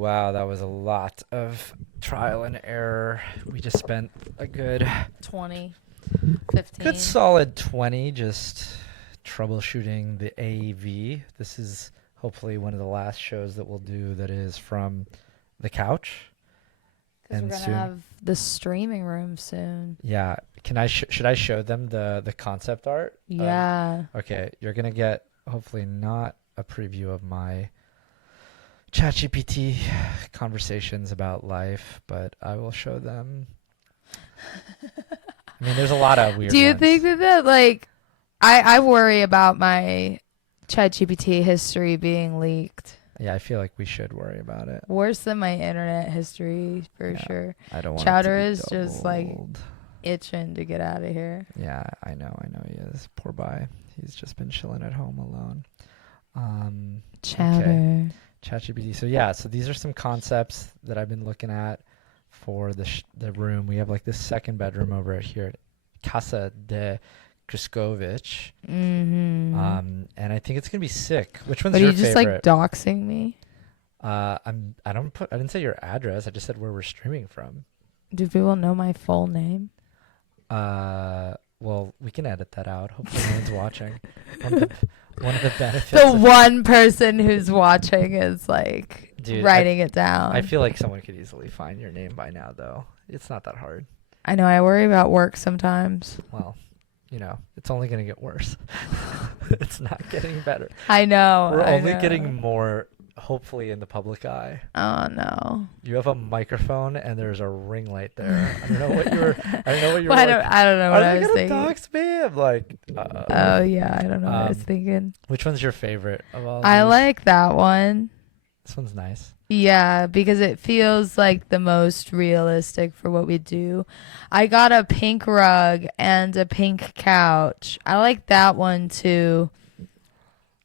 wow, that was a lot of trial and error. We just spent a good 20, 15. good solid 20 just troubleshooting the AV. This is hopefully one of the last shows that we'll do that is from the couch. Because we're And going to soon, have the streaming room soon. yeah. Can I should I show them the concept art? Yeah. Okay, you're gonna get hopefully not a preview of my ChatGPT conversations about life, but I will show them. I mean, there's a lot of weird Do you ones. think that like, I worry about my ChatGPT history being leaked. Yeah, I feel like we should worry about it. Worse than my internet history, for Yeah, sure. I don't want Chowder it to be is just like doubled. itching to get out of here. Yeah, I know he is. Poor guy. He's just been chilling at home alone. Chowder. Okay. ChatGPT. So yeah, so these are some concepts that I've been looking at for the room. We have like this second bedroom over here at Casa de Kriskovich. Mm-hmm. And I think it's gonna be sick. Which one's But are your you just favorite? like doxing me? I didn't say your address. I just said where we're streaming from. Do people know my full name? Well, we can edit that out. Hopefully no one's watching. One of the benefits The of, one person who's watching is like Dude, writing it down. I feel like someone could easily find your name by now, though. It's not that hard. I know. I worry about work sometimes. Well, it's only going to get worse. It's not getting better. I know. We're I only know. getting more, hopefully, in the public eye. Oh no. You have a microphone and there's a ring light there. I don't know what you were. I don't know what you were. Well, like, I don't know what Are I they was gonna thinking. dox me? I'm like. Oh yeah, I don't know what I was Um, thinking. Which one's your favorite of all? I these? like that one. This one's nice. Yeah, because it feels like the most realistic for what we do. I got a pink rug and a pink couch. I like that one too.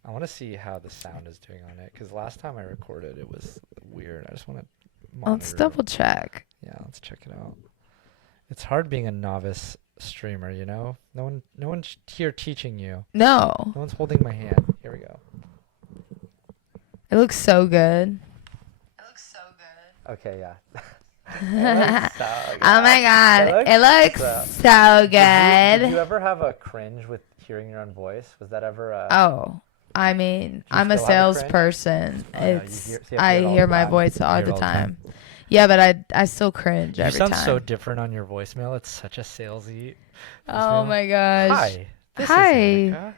I want to see how the sound is doing on it because last time I recorded it was weird. I just want to monitor. Let's double check. Yeah, let's check it out. It's hard being a novice streamer, No one's here teaching you. No, No one's holding my hand. Here we go. it looks so good. Okay, yeah. Oh my god, it looks so Did you good. ever have a cringe with hearing your own voice? Was that ever a... Oh, I mean, I'm a still have a cringe? salesperson. Oh, no, you It's hear- so you have to I hear it all hear the my time. voice You all hear it the all the time. time. Yeah, but I still cringe You every sound time. so different on your voicemail. It's such a salesy Oh voicemail. my gosh. Hi. This Hi. is Erica.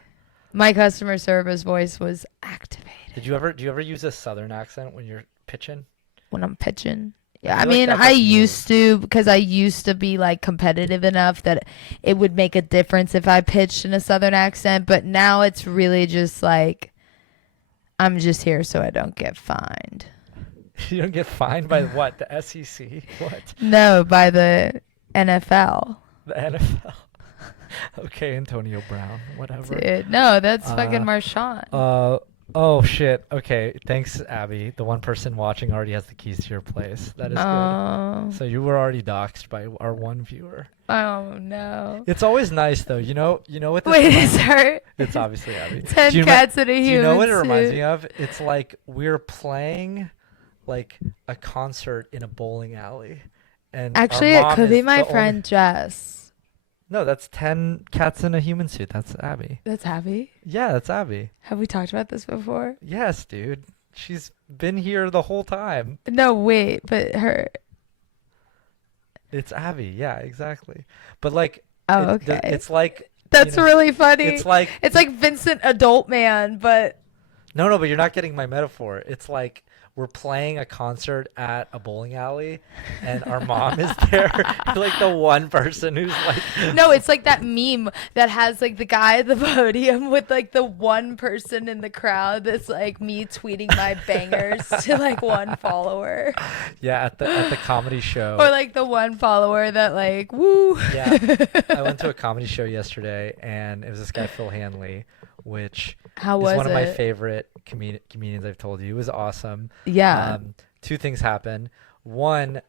My customer service voice was activated Do you ever use a southern accent when you're pitching? when I'm pitching. Yeah, I I feel like mean, that's I a move. used to because I used to be like competitive enough that it would make a difference if I pitched in a southern accent, but now it's really just like I'm just here so I don't get fined. You don't get fined by what? The SEC? What? No, by the NFL. The NFL? Okay, Antonio Brown. Whatever. Dude, no, that's fucking Uh, Marshawn. Oh shit. Okay, thanks, Abby. The one person watching already has the keys to your place. That is good. Oh, So you were already doxxed by our one viewer. oh no. It's always nice though. You know what this Wait, reminds- is her It's obviously Abby. 10 Do you remem- cats in a Do human you know what it reminds suit? me of? It's like we're playing like a concert in a bowling alley. And our Actually, it mom could be is my the only- friend Jess. No, that's 10 cats in a human suit. That's Abby. That's Abby. Yeah, that's Abby. Have we talked about this before? Yes, dude. She's been here the whole time. No, wait, but her. It's Abby. Yeah, exactly. But like, Oh, okay. okay. It's like That's know, really funny. it's like It's like Vincent Adult Man, but no, but you're not getting my metaphor. It's like we're playing a concert at a bowling alley, and our mom is there. You're like the one person who's like, no, it's like that meme that has like the guy at the podium with like the one person in the crowd that's like me tweeting my bangers to like one follower, yeah, at the comedy show. or like the one follower that like woo. Yeah, I went to a comedy show yesterday, and it was this guy Phil Hanley, which How is was one of it? my favorite comedians. I've told you, it was awesome. Yeah. Two things happened. One,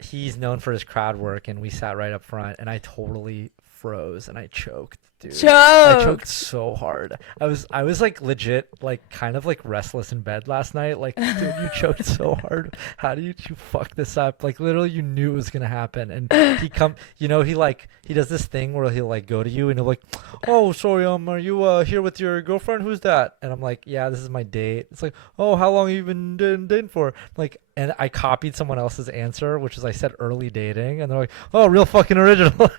he's known for his crowd work, and we sat right up front, and I totally froze and I choked Dude, Choke. I choked so hard. I was like legit, like kind of like restless in bed last night. Like, dude, you choked so hard. How did you fuck this up? Like, literally, you knew it was gonna happen. And he does this thing where he'll like go to you and he'll like, oh, sorry, are you here with your girlfriend? Who's that? And I'm like, yeah, this is my date. It's like, oh, how long have you been dating for? Like, and I copied someone else's answer, which is I said early dating, and they're like, oh, real fucking original.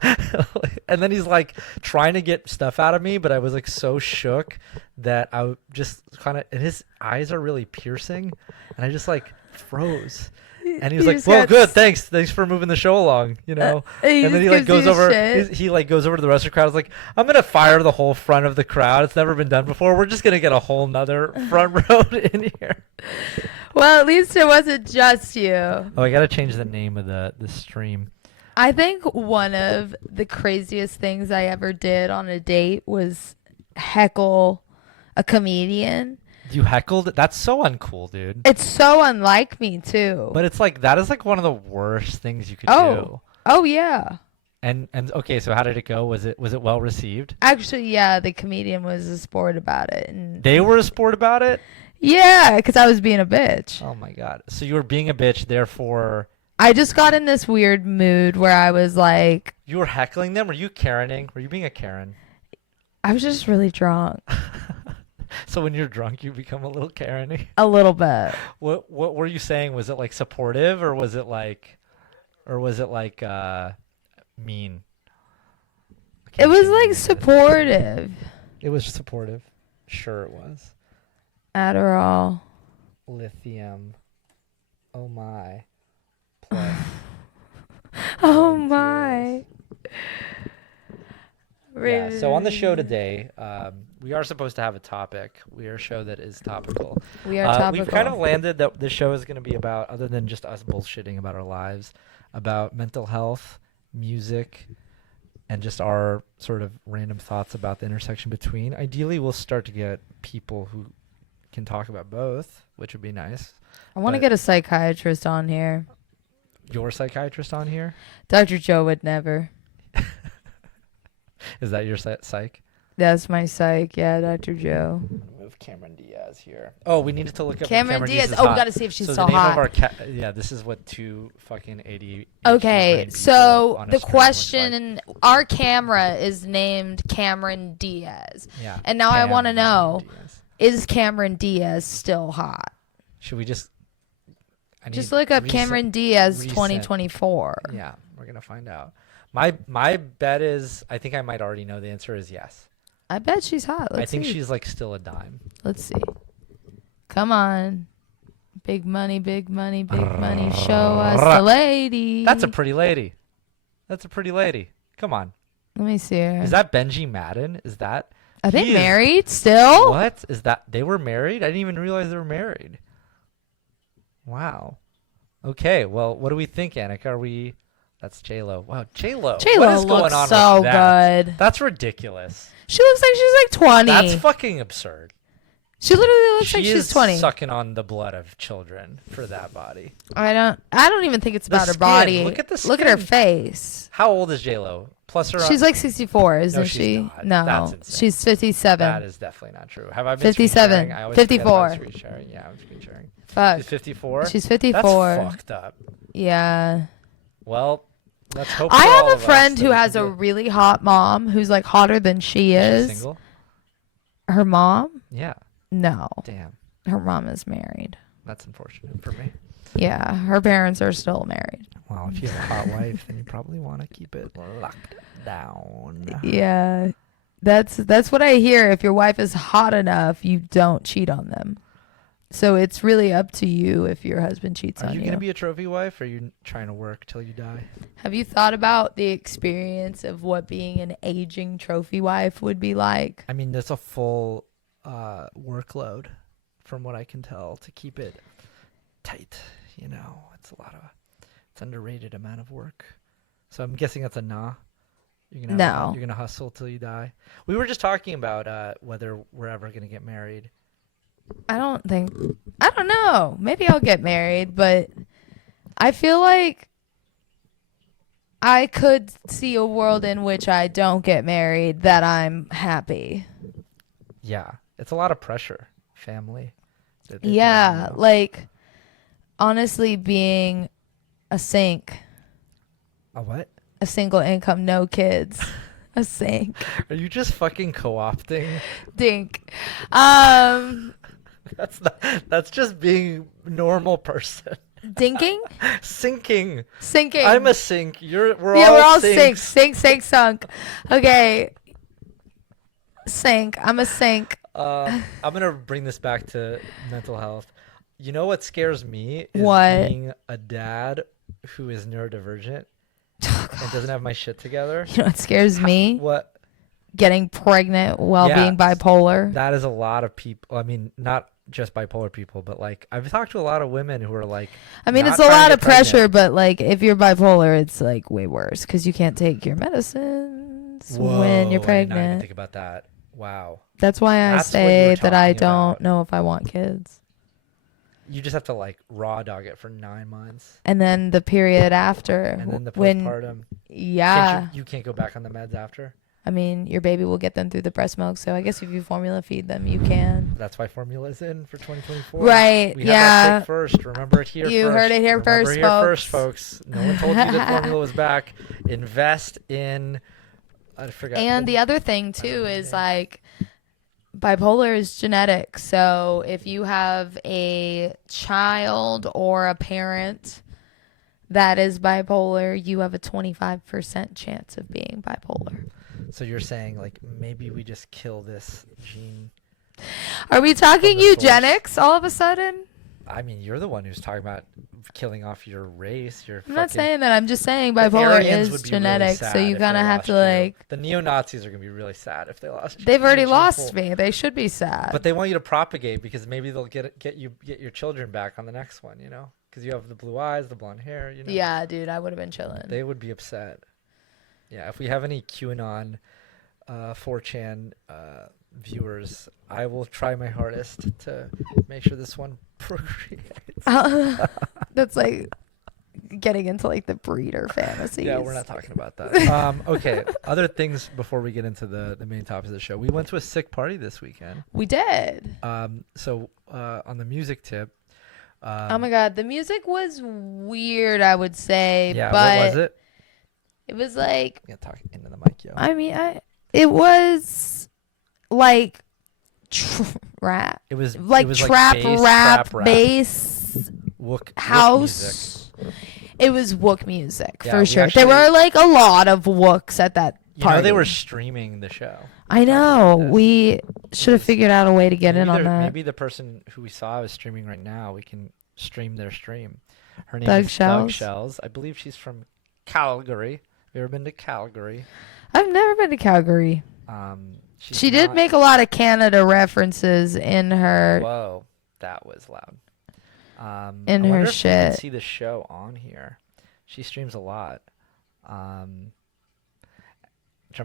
And then he's like trying to get stuff out of me, but I was like so shook that I just kind of, and his eyes are really piercing, and I just like froze. And he was like, well, good, thanks for moving the show along, you know. And then he like goes over, he like goes over to the rest of the crowd. He's like, I'm gonna fire the whole front of the crowd. It's never been done before. We're just gonna get a whole nother front row in here. Well, at least it wasn't just you. Oh, I gotta change the name of the stream. I think one of the craziest things I ever did on a date was heckle a comedian. You heckled? That's so uncool, dude. It's so unlike me too. But it's like that is like one of the worst things you could do. Oh yeah. And okay, so how did it go? Was it well received? Actually, yeah, the comedian was a sport about it, and they were a sport about it. Yeah, because I was being a bitch. Oh my god! So you were being a bitch, therefore. I just got in this weird mood where I was like. You were heckling them? Were you Karening? Were you being a Karen? I was just really drunk. So when you're drunk, you become a little Karen-y? A little bit. What were you saying? Was it like supportive or was it like mean? It was like supportive. It was supportive. Sure it was. Adderall. Lithium. Oh my. Plus. Oh my. Yeah, so on the show today, we are supposed to have a topic. We are a show that is topical. We are topical. We've kind of landed that this show is going to be about, other than just us bullshitting about our lives, about mental health, music, and just our sort of random thoughts about the intersection between. Ideally, we'll start to get people who can talk about both, which would be nice. I want to get a psychiatrist on here. Your psychiatrist on here? Dr. Joe would never. Is that your psych? That's my psych, yeah, Dr. Joe. Move Cameron Diaz here. Oh, we needed to look up Cameron Diaz. Oh, we got to see if she's so still the name hot. Of our this is what two fucking 80. Okay, so the question, our camera is named Cameron Diaz. Yeah. And now I want to know, Diaz. Is Cameron Diaz still hot? Should we just look up Cameron Diaz 2024. Yeah, we're going to find out. My bet is, I think I might already know the answer is yes. I bet she's hot. I think she's like still a dime. Let's see. Come on. Big money, big money, big money. Show us the lady. That's a pretty lady. Come on. Let me see her. Is that Benji Madden? Is that? Are they married still? What? Is that? They were married? I didn't even realize they were married. Wow. Okay, well, what do we think, Annika? Are we... That's J-Lo. Wow, J-Lo. J-Lo what is going looks on so with that? good. That's ridiculous. She looks like she's like 20. That's fucking absurd. She literally looks like she's 20. She is sucking on the blood of children for that body. I don't even think it's about her body. Look at the skin. Look at her face. How old is J-Lo? Plus or she's like 64, isn't she's she? not. No, That's insane. she's 57. That is definitely not true. Have I been 57. screen sharing? I always 54. forget about screen sharing. Yeah, I'm screen sharing. Fuck. She's 54? She's 54. That's fucked up. Yeah. Well, let's hope I for all have a of friend us who that has a really hot mom who's like hotter than she Is is. she single? Her mom? Yeah. No. Damn. Her mom is married. That's unfortunate for me. Yeah, her parents are still married. Well, if you have a hot wife, then you probably want to keep it locked down. Yeah. That's what I hear. If your wife is hot enough, you don't cheat on them. So it's really up to you if your husband cheats on you. Are you going to be a trophy wife, or are you trying to work till you die? Have you thought about the experience of what being an aging trophy wife would be like? I mean, there's a full workload, from what I can tell, to keep it tight. You know, it's underrated amount of work. So I'm guessing that's a nah. You're gonna hustle till you die. We were just talking about whether we're ever gonna get married. I don't know. Maybe I'll get married, but I feel like I could see a world in which I don't get married that I'm happy. Yeah, it's a lot of pressure. Family. They throw on Yeah, you. like honestly being a sink, A what? a single income, no kids. A sink. Are you just fucking co-opting? Dink. That's not. That's just being normal person. Dinking? Sinking. Sinking. I'm a sink. We're Yeah, all we're all sinks. sink, sunk. Okay. Sink. I'm a sink. I'm gonna bring this back to mental health. You know what scares me is What? being a dad who is neurodivergent Oh, and God. doesn't have my shit together. You know what scares me? What? Getting pregnant while Yeah, being bipolar. that is a lot of people. I mean, not just bipolar people, but like I've talked to a lot of women who are like, I mean, not it's a trying to lot get of pressure, pregnant. but like if you're bipolar, it's like way worse because you can't take your medicines when you're Whoa, I did not even pregnant. think about that. Wow. That's why I That's what you were say that I talking don't about. know if I want kids. You just have to like raw dog it for 9 months, And then the period after, and then the when, postpartum. yeah, Can't you can't go back on the meds after. I mean, your baby will get them through the breast milk. So I guess if you formula feed them, you can. That's why formula's in for 2024. Right. We have that Yeah. take first. Remember it here You first. heard it here Remember first, here first, folks. folks. No one told you that formula was back. Invest in. I forgot. And the other thing too is like bipolar is genetic. So if you have a child or a parent that is bipolar, you have a 25% chance of being bipolar. So you're saying like maybe we just kill this gene. Are we talking the source. eugenics all of a sudden? I mean, you're the one who's talking about killing off your race. I'm not saying that. I'm just saying bipolar Aryans is would be genetic. really So sad you if kind they of have lost to you. like. The neo-Nazis are gonna be really sad if they lost you. They've already Gene lost pool. me. They should be sad. But they want you to propagate because maybe they'll get your children back on the next one. You know, because you have the blue eyes, the blonde hair. You know. Yeah, dude, I would have been chilling. They would be upset. Yeah, if we have any QAnon, 4chan viewers, I will try my hardest to make sure this one procreates. That's like getting into like the breeder fantasies. Yeah, we're not talking about that. Okay, other things before we get into the main topic of the show. We went to a sick party this weekend. We did. So on the music tip. Oh my god, the music was weird, I would say. Yeah, but what was it? it was like, Yeah, talk into the mic, yo. I mean, it was like rap. It was Like trap, bass, rap, trap, bass, Wook music. house. It was wook music Yeah, for we sure. actually- There were like a lot of wooks at that You party. know they were streaming the show. I know. This. We should have was- figured out a way to get in on that. Maybe the person who we saw is streaming right now. We can stream their stream. Her name Doug is Doug Shells? Shells. I believe she's from Calgary. Have you ever been to Calgary? I've never been to Calgary. She's She did not- make a lot of Canada references in her. Whoa, that was loud. In I her wonder if you can shit. see the show on here. She streams a lot. Drum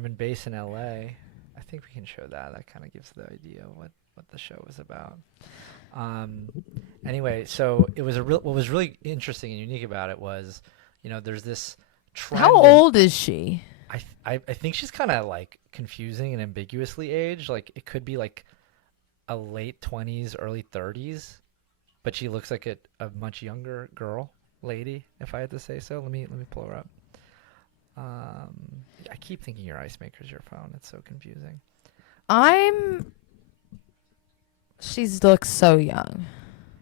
and bass in LA. I think we can show that. That kind of gives the idea of what the show was about. Anyway, so it was what was really interesting and unique about it was, there's this trend. How old is she? I think she's kind of like confusing and ambiguously aged. Like it could be like a late 20s, early 30s, but she looks like a much younger lady, if I had to say so. Let me pull her up. I keep thinking your ice maker's your phone. It's so confusing. She looks so young.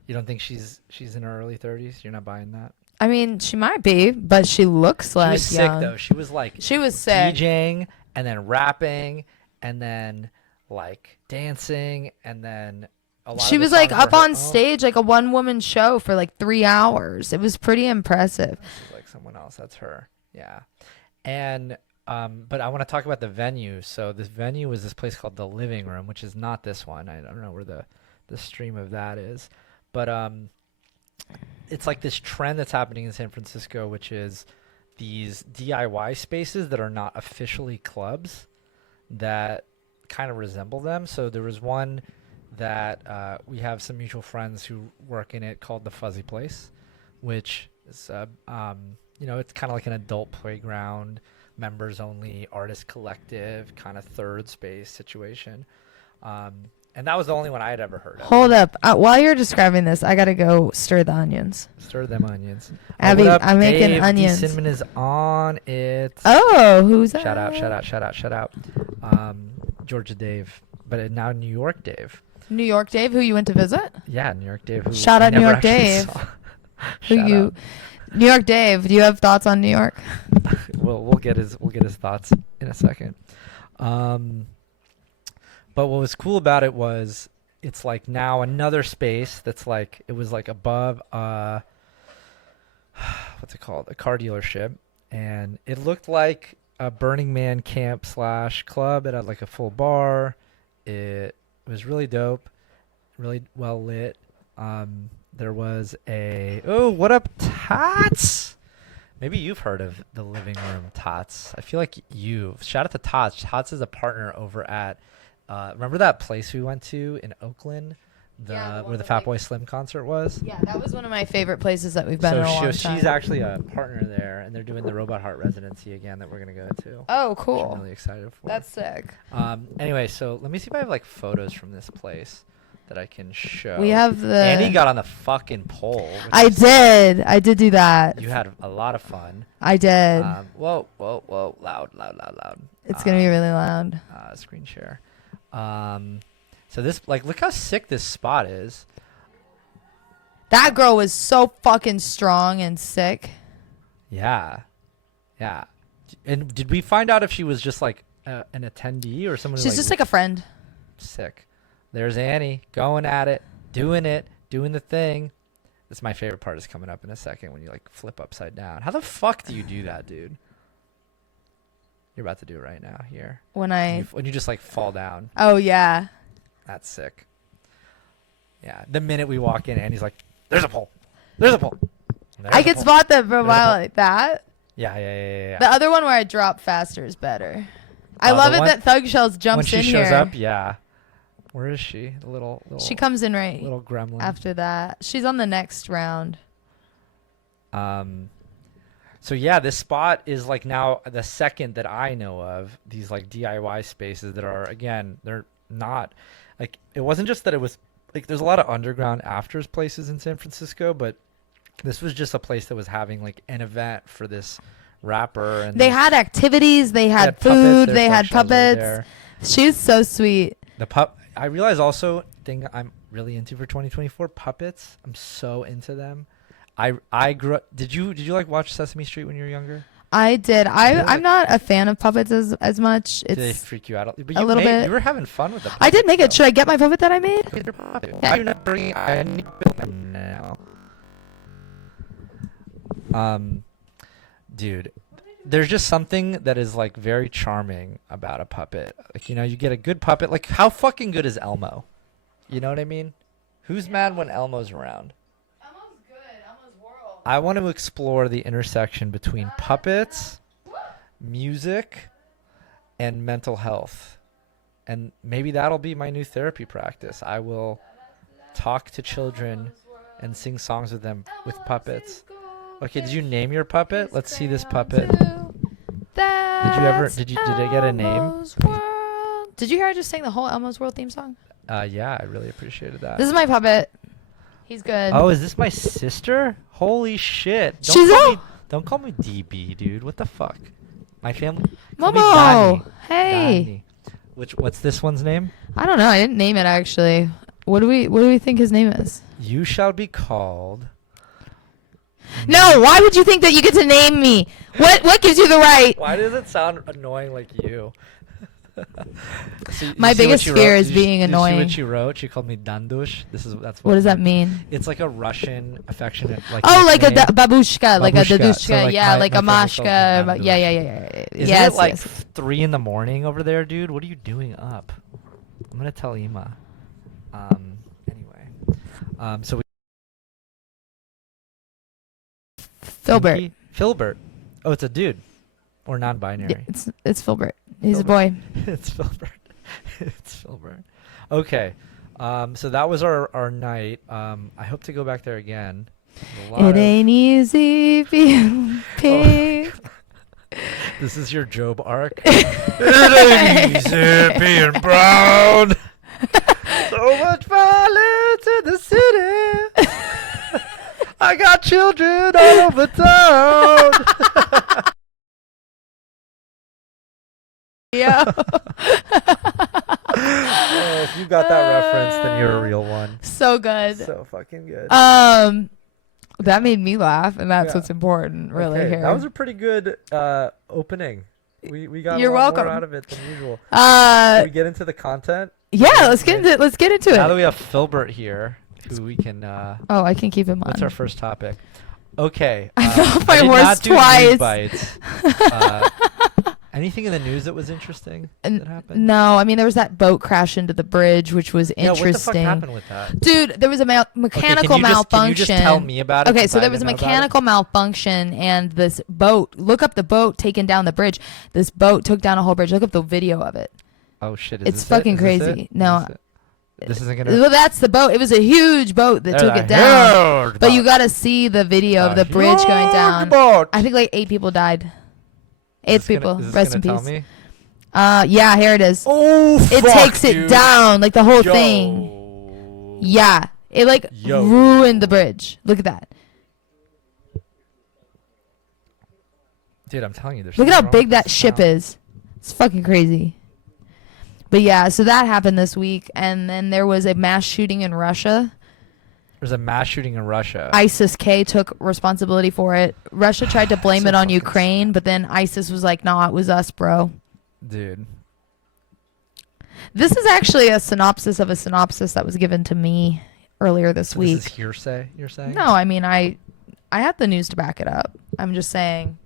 You don't think she's in her early 30s? You're not buying that? I mean, she might be, but she looks like She was young. sick though. She was like She was sick. DJing and then rapping and then like dancing and then a lot She of the was like songs were up her on own. stage like a one-woman show for like 3 hours. It was pretty impressive. This is like someone else. That's her. Yeah. And but I want to talk about the venue. So this venue was this place called the Living Room, which is not this one. I don't know where the stream of that is, but it's like this trend that's happening in San Francisco, which is these DIY spaces that are not officially clubs that kind of resemble them. So there was one that we have some mutual friends who work in it called the Fuzzy Place, which is it's kind of like an adult playground, members only, artist collective, kind of third space situation. Um, and that was the only one I had ever heard of. Hold up. While you're describing this, I gotta go stir the onions. Stir them onions. Abby, what up, I'm making Dave? onions. Cinnamon is on it. Oh, who's that? Shout out. Georgia Dave, but now New York Dave. New York Dave, who you went to visit? Yeah, New York Dave. Who Shout I out New never York actually Dave. saw. Who Shout you? out. New York Dave. Do you have thoughts on New York? We'll get his thoughts in a second. But what was cool about it was it's like now another space that's like it was like above what's it called? A car dealership, and it looked like a Burning Man camp / club. It had like a full bar. It was really dope, really well lit. There was what up, Tots? Maybe you've heard of the Living Room Tots. I feel like shout out to Tots. Tots is a partner over at remember that place we went to in Oakland, where the Fatboy Slim concert was? Yeah, that was one of my favorite places that we've been in a long time. She's actually a partner there, and they're doing the Robot Heart residency again that we're gonna go to. Oh, Which cool. I'm really excited for. That's sick. Anyway, so let me see if I have like photos from this place that I can show. We have the. Annie got on the fucking pole. I did do that. You had a lot of fun. I did. Whoa, loud. It's gonna be really loud. Screen share. So this, like, look how sick this spot is. That girl was so fucking strong and sick. Yeah. And did we find out if she was just like an attendee or someone? She's just like a friend. Sick. There's Annie going at it, doing the thing. That's my favorite part is coming up in a second when you like flip upside down. How the fuck do you do that, dude? You're about to do it right now here. When you just like fall down. Oh yeah. That's sick. Yeah. The minute we walk in, Annie's like, "There's a pole. There's a pole." I could spot that for a while like that. Yeah. The other one where I drop faster is better. I love it that Thug Shells jumps in here. When she shows up, yeah. Where is she? The little. She comes in right little gremlin. after that. She's on the next round. So yeah, this spot is like now the second that I know of these like DIY spaces that are, again, they're not like, it wasn't just that it was like, there's a lot of underground afters places in San Francisco, but this was just a place that was having like an event for this rapper. And they had activities, they had food, they had puppets. She's so sweet. I realize also thing I'm really into for 2024, puppets. I'm so into them. I grew up. Did you like watch Sesame Street when you were younger? I did. I'm not a fan of puppets as much. Did they freak you out? But a little bit. You were having fun with them. I did make it. Should I get my puppet that I made? Yeah. You're not bringing. I need to build them now. Dude, there's just something that is like very charming about a puppet. Like, you get a good puppet. Like, how fucking good is Elmo? You know what I mean? Who's mad when Elmo's around? Elmo's good. Elmo's world. I want to explore the intersection between puppets, music, and mental health. And maybe that'll be my new therapy practice. I will talk to children and sing songs with them with puppets. Okay, did you name your puppet? Let's see this puppet. Did it get a name? Did you hear I just sang the whole Elmo's World theme song? Yeah, I really appreciated that. This is my puppet. He's good. Oh, is this my sister? Holy shit. Don't call me DB, dude. What the fuck? My family. Momo. Hey. Dani. What's this one's name? I don't know. I didn't name it actually. What do we think his name is? You shall be called. No, why would you think that you get to name me? What gives you the right? Why does it sound annoying like you? My biggest fear is being annoying. Did you see what she wrote? She called me Dandush. What does that mean? It's like a Russian affectionate like. Oh, like a babushka, like a dadushka, so yeah, like a mashka. Yeah. Isn't yes, it like yes. 3 a.m. over there, dude? What are you doing up? I'm gonna tell Ima. Anyway, so we. Filbert. Oh, it's a dude, or non-binary. It's Filbert. He's a boy. It's Filbert. It's Filbert. Okay. So that was our night. I hope to go back there again. It ain't easy being pink. This is your Job arc. It ain't easy being brown. So much violence in the city. I got children all over town. Yeah. Oh, if you got that reference, then you're a real one. So good. So fucking good. That made me laugh, and that's Yeah. what's important, really. Okay, Here. that was a pretty good opening. We got You're a lot welcome. more out of it than usual. Should we get into the content? Yeah, let's get into it. Now that we have Filbert here, who we can. Oh, I can keep him on. What's our first topic? Okay. I fell off my did horse not do twice. News bites. Anything in the news that was interesting that happened? No, I mean there was that boat crash into the bridge, which was Yeah, interesting. what the fuck happened with that? Dude, there was a mechanical malfunction. Can you just tell me about it? Okay, 'cause so I there was a didn't know about mechanical malfunction, and this boat. Look up the boat taking down the bridge. This boat took down a whole bridge. Look up the video of it. it? Oh shit! It's this fucking Is this crazy. it? No. Is this isn't gonna. Well, that's the boat. It was a huge boat that There's took a it down. huge But you boat. got to see the video of the bridge going Huge down. boat. I think like 8 people died. 8 Is this people. Gonna, is this Rest in gonna peace. Tell me? Yeah, here it is. Oh, It fuck, takes it dude. down, like the whole Yo. thing. Yeah. It like Yo. ruined the bridge. Look at that. Dude, I'm telling you, there's. Look at how something wrong big with that this ship sound. is. It's fucking crazy. But yeah, so that happened this week, and then there was a mass shooting in Russia. There's a mass shooting in Russia. ISIS-K took responsibility for it. Russia tried to blame So it on fucking Ukraine, but then ISIS was like, "Nah, it was us, bro." Dude. This is actually a synopsis of a synopsis that was given to me earlier this So week. This is hearsay, you're saying? No, I mean I had the news to back it up. I'm just saying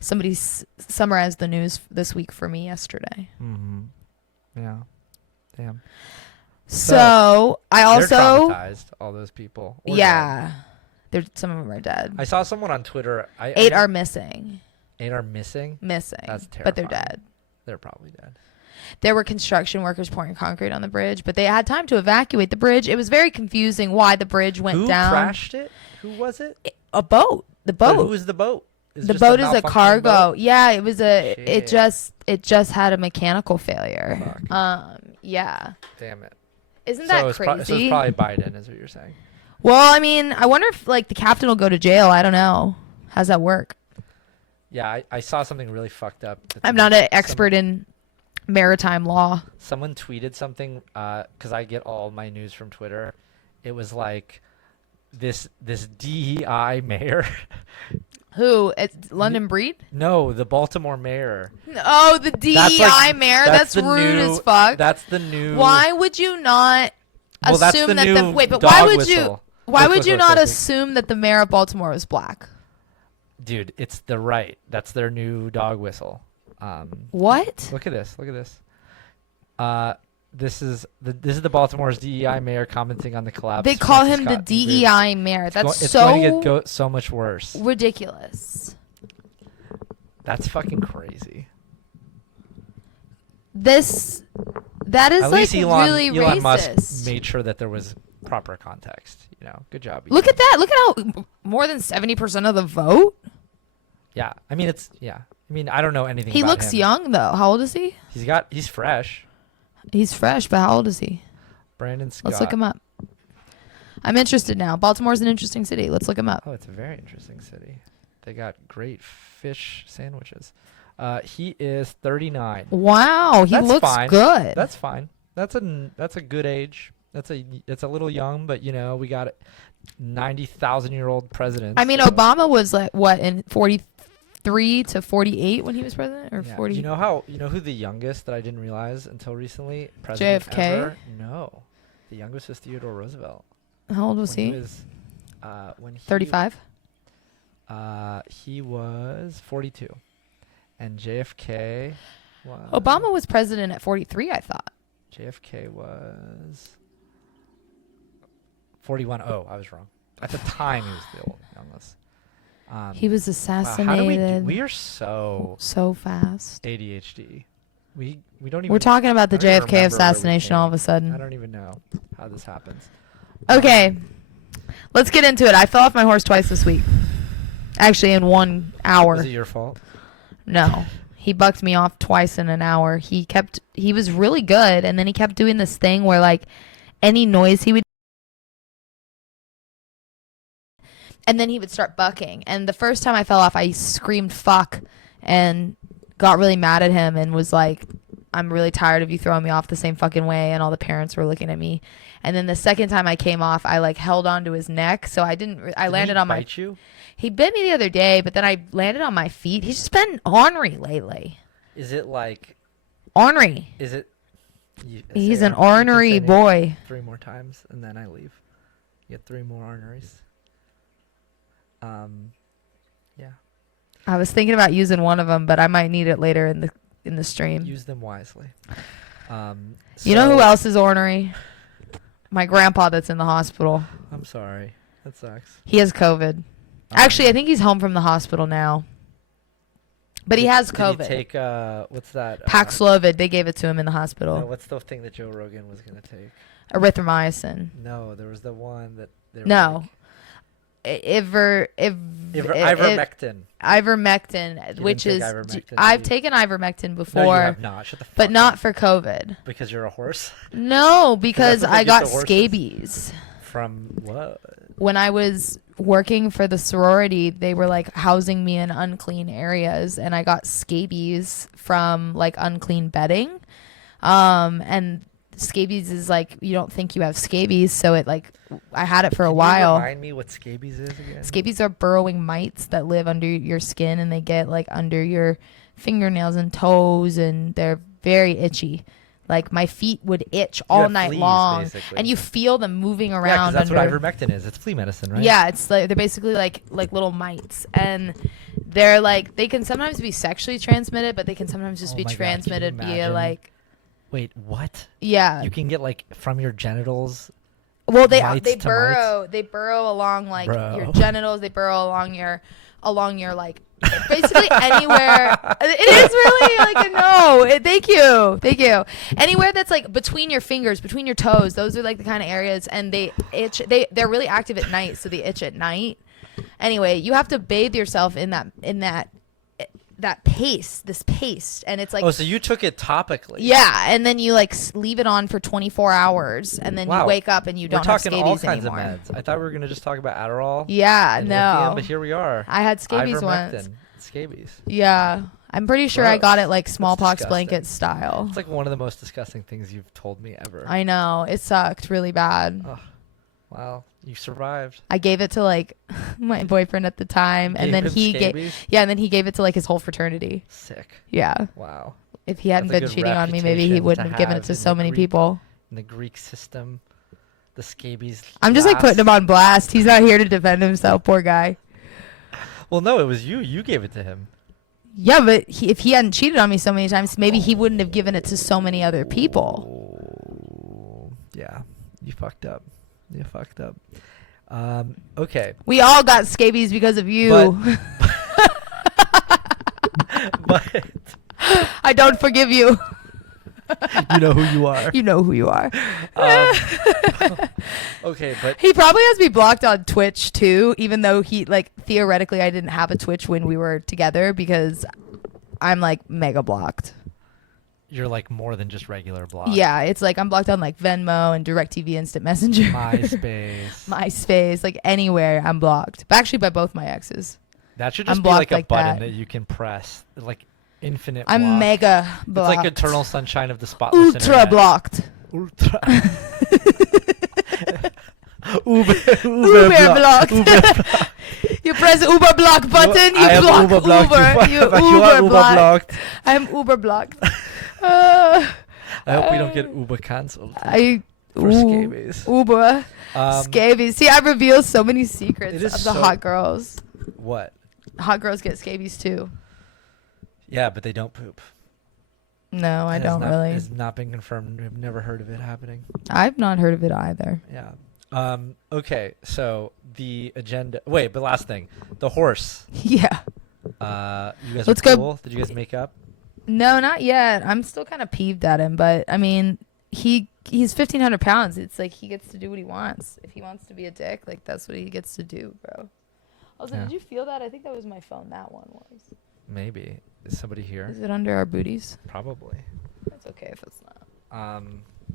somebody summarized the news this week for me yesterday. Mm-hmm. Yeah. Damn. So I They're also traumatized, all those people. Or yeah, some of them are dead. dead. I saw someone on Twitter. 8 are missing. 8 are missing? Missing. That's but they're terrifying. dead. They're probably dead. There were construction workers pouring concrete on the bridge, but they had time to evacuate the bridge. It was very confusing why the bridge went Who down. crashed it? Who was it? A boat. The But boat. who was the boat? Is it The just boat is a malfunctioning cargo. boat? Yeah, it was a. Shit. It just had a mechanical failure. Fuck. Yeah. Damn it. Isn't So that it's crazy? so it's probably Biden, is what you're saying. Well, I mean, I wonder if like the captain will go to jail. I don't know. How's that work? Yeah, I saw something really fucked up. I'm not an expert in maritime law. Someone tweeted something because I get all my news from Twitter. It was like this DEI mayor. Who? It's London Breed? No, the Baltimore mayor. Oh, the DEI mayor. That's the rude new- as fuck. That's the new. Why would you not Well, that's assume the that new the wait? But dog why would whistle. you? Why Look, would look, you look, not look, look. assume that the mayor of Baltimore was black? Dude, it's the right. That's their new dog whistle. What? Look at this. Look at this. This is the Baltimore's DEI mayor commenting on the collapse. They of call Francis him the Scott Bridge. DEI mayor. It's That's it's so going to get so much worse. ridiculous. That's fucking crazy. That is At like least Elon really Musk racist. made sure that there was proper context. You know, good job. Look Elon. at that. Look at how more than 70% of the vote. Yeah, I mean I don't know anything. He about looks him. young though. How old is he? He's fresh. He's fresh, but how old is he? Brandon Scott. Let's look him up. I'm interested now. Baltimore's an interesting city. Let's look him up. Oh, it's a very interesting city. They got great fish sandwiches. He is 39. Wow, he That's looks fine. good. That's fine. That's a good age. It's a little young, but you know we got a 90,000-year-old president. I mean, so- Obama was like what in 43 to 48 when he was president, or Yeah. 40. You know who the youngest that I didn't realize until recently? President JFK? ever? No, the youngest was Theodore Roosevelt. How old was When he? was, when he 35. He was 42, and JFK was. Obama was president at 43, I thought. JFK was 41. Oh, I was wrong. At the time, he was the youngest. He was Wow, assassinated. how do we do? We are so fast. ADHD. We don't even. We're talking about the I don't even JFK remember where we assassination all of a I sudden. don't even know how this happens. Okay. Let's get into it. I fell off my horse twice this week. Actually, in 1 hour. Was it your fault? No. He bucked me off twice in an hour. He was really good, and then he kept doing this thing where, like, any noise he would, and then he would start bucking. And the first time I fell off, I screamed fuck and got really mad at him and was like, I'm really tired of you throwing me off the same fucking way. And all the parents were looking at me. And then the second time I came off, I like held onto his neck. So I didn't, I landed on my, bite you? He bit me the other day, but then I landed on my feet. He's just been ornery lately. Is it like, Ornery. is it? He's an ornery boy. 3 more times and then I leave. You get 3 more orneries. Yeah. I was thinking about using one of them, but I might need it later in the stream. Use them wisely. You know who else is ornery? My grandpa that's in the hospital. I'm sorry. That sucks. He has COVID. Actually, I think he's home from the hospital now. But he has COVID. Did he take, what's that? Paxlovid. They gave it to him in the No, hospital. what's the thing that Joe Rogan was going to take? Erythromycin. No, there was the one that they were No. Ivermectin. Ivermectin, You which didn't is... take ivermectin, I've did you? taken ivermectin before. No, you have not. Shut the fuck But not up. for COVID. Because you're a horse? No, because what they I give got to horses. scabies. From what? When I was working for the sorority, they were like housing me in unclean areas, and I got scabies from like unclean bedding. And scabies is like, you don't think you have scabies, so it like, I had it for a Can you while. remind me what scabies is again? Scabies are burrowing mites that live under your skin, and they get like under your fingernails and toes, and they're very itchy. Like my feet would itch all have night fleas, long, basically. and you feel them moving Yeah, 'cause around. that's under, what ivermectin is. It's flea medicine, right? Yeah, it's like they're basically like little mites, and they're like, they can sometimes be sexually transmitted, but they can sometimes just Oh be my God, can you transmitted via imagine? like, Wait, what? yeah. You can get like from your genitals. Well, they mites to burrow along like Bro. your genitals. They burrow along your like basically anywhere. It is really like a no. Thank you. Anywhere that's like between your fingers, between your toes. Those are like the kind of areas, and they itch. They're really active at night, so they itch at night. Anyway, you have to bathe yourself in that paste, this paste, and it's like, Oh, so you took it topically? yeah, and then you like leave it on for 24 hours, and then Wow. you wake up and you We're don't have talking scabies all kinds anymore. of meds. I thought we were gonna just talk about Adderall. Yeah, and no. Lithium, but here we are. I had scabies Ivermectin. once. Scabies. Yeah, I'm pretty sure I got it like smallpox disgusting. blanket style. It's like one of the most disgusting things you've told me ever. I know, it sucked really bad. Oh, wow, you survived. I gave it to like my boyfriend at the time, and then Gave him he gave scabies? and then he gave it to like his whole fraternity. Sick. Yeah, Wow. if he hadn't That's a been good cheating on me, maybe he reputation wouldn't to have given it have to in so the many Greek- people. In the Greek system, the scabies. I'm just like last. putting him on blast. He's not here to defend himself, poor guy. Well, no, it was you. You gave it to him. Yeah, but if he hadn't cheated on me so many times, maybe he wouldn't have given it to so many other people. Oh, yeah, you fucked up. You fucked up. Okay. We all got scabies because of you. But I don't forgive you. you know who you are. You know who you are. Okay, but He probably has me blocked on Twitch too, even though he like theoretically I didn't have a Twitch when we were together, because I'm like mega blocked. you're like more than just regular block. Yeah, it's like I'm blocked on like Venmo and DirecTV Instant Messenger. MySpace. MySpace, like anywhere I'm blocked. But actually by both my exes. That should I'm just be like blocked a like button that. that you can press. Like infinite I'm block. mega It's blocked. like eternal sunshine of the spotless Ultra internet. blocked. Ultra. Uber blocked. Uber blocked. You press the Uber block button, I you am block Uber blocked. Uber. You You are Uber Uber blocked. blocked. I'm Uber blocked. I hope we don't get Uber cancelled for scabies. Uber. Um, Scabies. See, I reveal so many secrets it is of the so- hot girls. What? Hot girls get scabies too. Yeah, but they don't poop. No, I It has don't not, really. It's not been confirmed. We've never heard of it happening. I've not heard of it either. Yeah. Okay, so the agenda. Wait, but last thing, the horse. Yeah. You guys Let's are go- cool. Did you guys make up? No, not yet. I'm still kind of peeved at him, but I mean, he's 1,500 pounds. It's like he gets to do what he wants. If he wants to be a dick, like that's what he gets to do, bro. Also, Yeah. did you feel that? I think that was my phone. That one was. Maybe. Is somebody here? Is it under our booties? Probably. That's okay if it's not.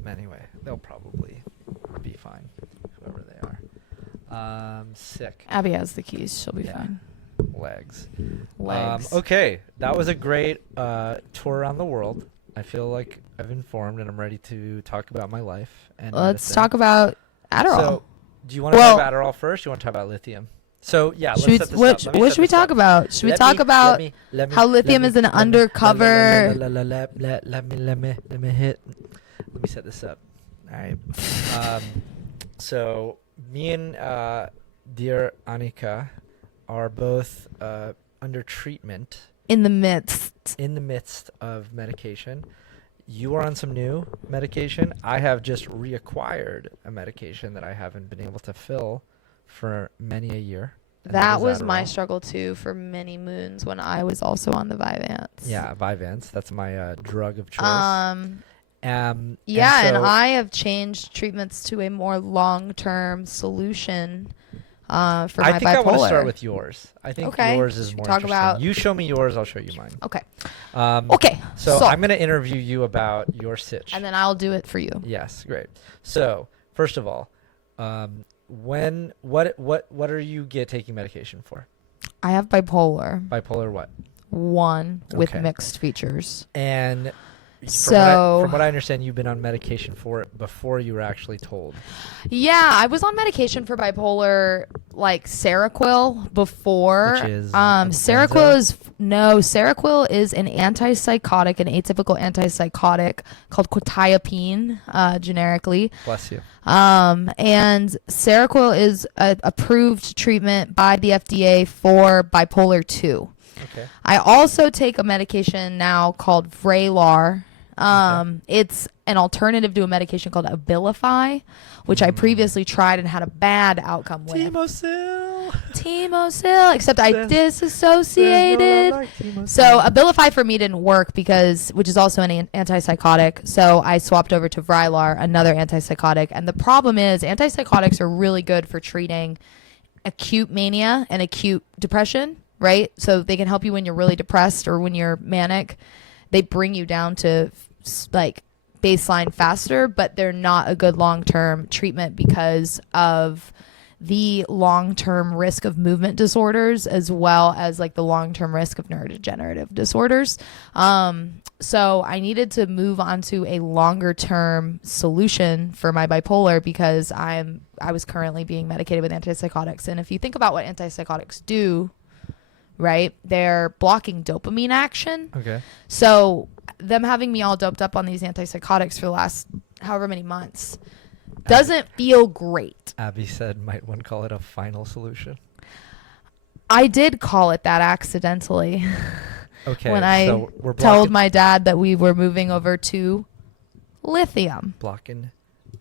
Anyway, they'll probably be fine, whoever they are. Sick. Abby has the keys. She'll be Yeah. fine. Legs. Legs. Okay, that was a great tour around the world. I feel like I've informed and I'm ready to talk about my life. And Let's medicine. talk about Adderall. So, do you want to talk about Adderall first? Or you want to talk about lithium? So yeah, let's set this up. what should we talk about? Should we talk about how lithium is an undercover? Let me set this up. All right. So me and dear Annika are both under treatment In the midst of medication. You are on some new medication. I have just reacquired a medication that I haven't been able to fill for many a year. That was my Adderall. struggle too for many moons when I was also on the Vyvanse. Yeah, Vyvanse. That's my drug of choice. And so I have changed treatments to a more long-term solution for my bipolar. I think I want to start with yours. I think Okay. yours is Should we more talk interesting. about- You show me yours, I'll show you mine. Okay. Okay. So So I'm going to interview you about your sitch. and then I'll do it for you. Yes, great. So first of all, what are you taking medication for? I have bipolar Bipolar what? 1 with Okay. mixed features. And So from what I understand, you've been on medication for it before you were actually told. yeah, I was on medication for bipolar, like Seroquel before. Which is Seroquel is an antipsychotic, an atypical antipsychotic called quetiapine, generically. Bless you. And Seroquel is a approved treatment by the FDA for bipolar 2. Okay. I also take a medication now called Vraylar. It's an alternative to a medication called Abilify, which I previously tried and had a bad outcome with. Timosil, except I disassociated. So Abilify for me didn't work which is also an antipsychotic. So I swapped over to Vraylar, another antipsychotic. And the problem is antipsychotics are really good for treating acute mania and acute depression, right? So they can help you when you're really depressed or when you're manic. They bring you down to like baseline faster, but they're not a good long-term treatment because of the long-term risk of movement disorders as well as like the long-term risk of neurodegenerative disorders. So I needed to move on to a longer-term solution for my bipolar because I was currently being medicated with antipsychotics. And if you think about what antipsychotics do, right, they're blocking dopamine action. Okay. So them having me all doped up on these antipsychotics for the last however many months doesn't feel great. Abby said, might one call it a final solution? I did call it that accidentally. Okay. When I so we're told my dad that we were moving over to lithium. blocking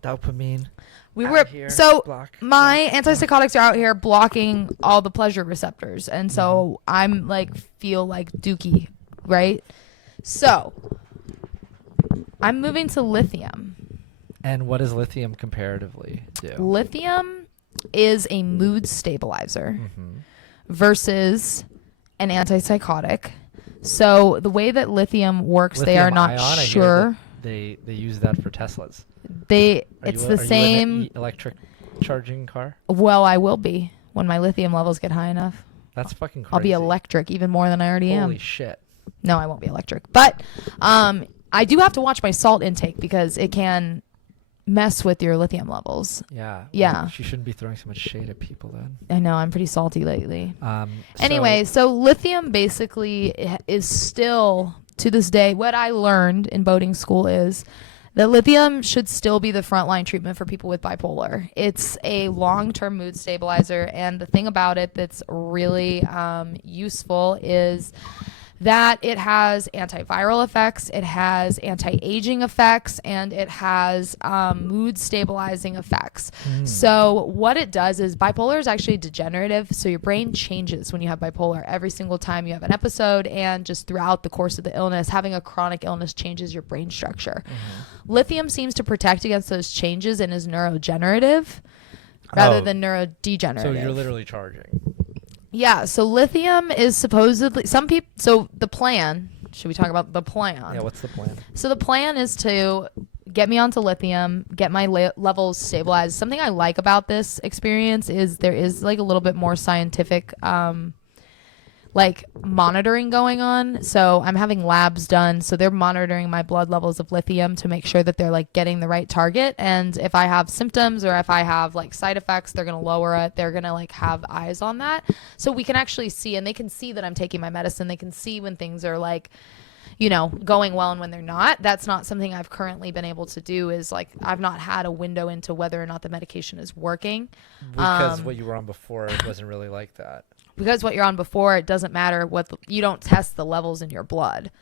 dopamine. We Out were here, so block, my antipsychotics are out here blocking all the pleasure receptors, and so I'm like feel like dookie, right? So I'm moving to lithium. And what does lithium comparatively do? Lithium is a mood stabilizer Mm-hmm. versus an antipsychotic. So the way that lithium works, they are not Lithium-ion, I hear sure. that They use that for Teslas. It's the Are same. you in an electric charging car? Well, I will be when my lithium levels get high enough. That's fucking crazy. I'll be electric even more than I already am. Holy shit. No, I won't be electric. But I do have to watch my salt intake because it can mess with your lithium levels. Yeah. Yeah. Well, she shouldn't be throwing so much shade at people then. I know, I'm pretty salty lately. So- Anyway, so lithium basically is still, to this day, what I learned in boating school is that lithium should still be the frontline treatment for people with bipolar. It's a long-term mood stabilizer, and the thing about it that's really useful is that it has antiviral effects, it has anti-aging effects, and it has mood stabilizing effects. So what it does is bipolar is actually degenerative. So your brain changes when you have bipolar every single time you have an episode, and just throughout the course of the illness. Having a chronic illness changes your brain structure. Lithium seems to protect against those changes and is neurogenerative rather than neurodegenerative. So you're literally charging. Yeah, so lithium is supposedly some people. So the plan. Should we talk about the plan? Yeah, what's the plan? So the plan is to get me onto lithium, get my levels stabilized. Something I like about this experience is there is like a little bit more scientific like monitoring going on. So I'm having labs done. So they're monitoring my blood levels of lithium to make sure that they're like getting the right target. And if I have symptoms or if I have like side effects, they're going to lower it. They're going to like have eyes on that. So we can actually see, and they can see that I'm taking my medicine. They can see when things are like, you know, going well and when they're not. That's not something I've currently been able to do. Is like I've not had a window into whether or not the medication is working. Because what you were on before wasn't really like that. Because what you're on before, it doesn't matter what you don't test the levels in your blood.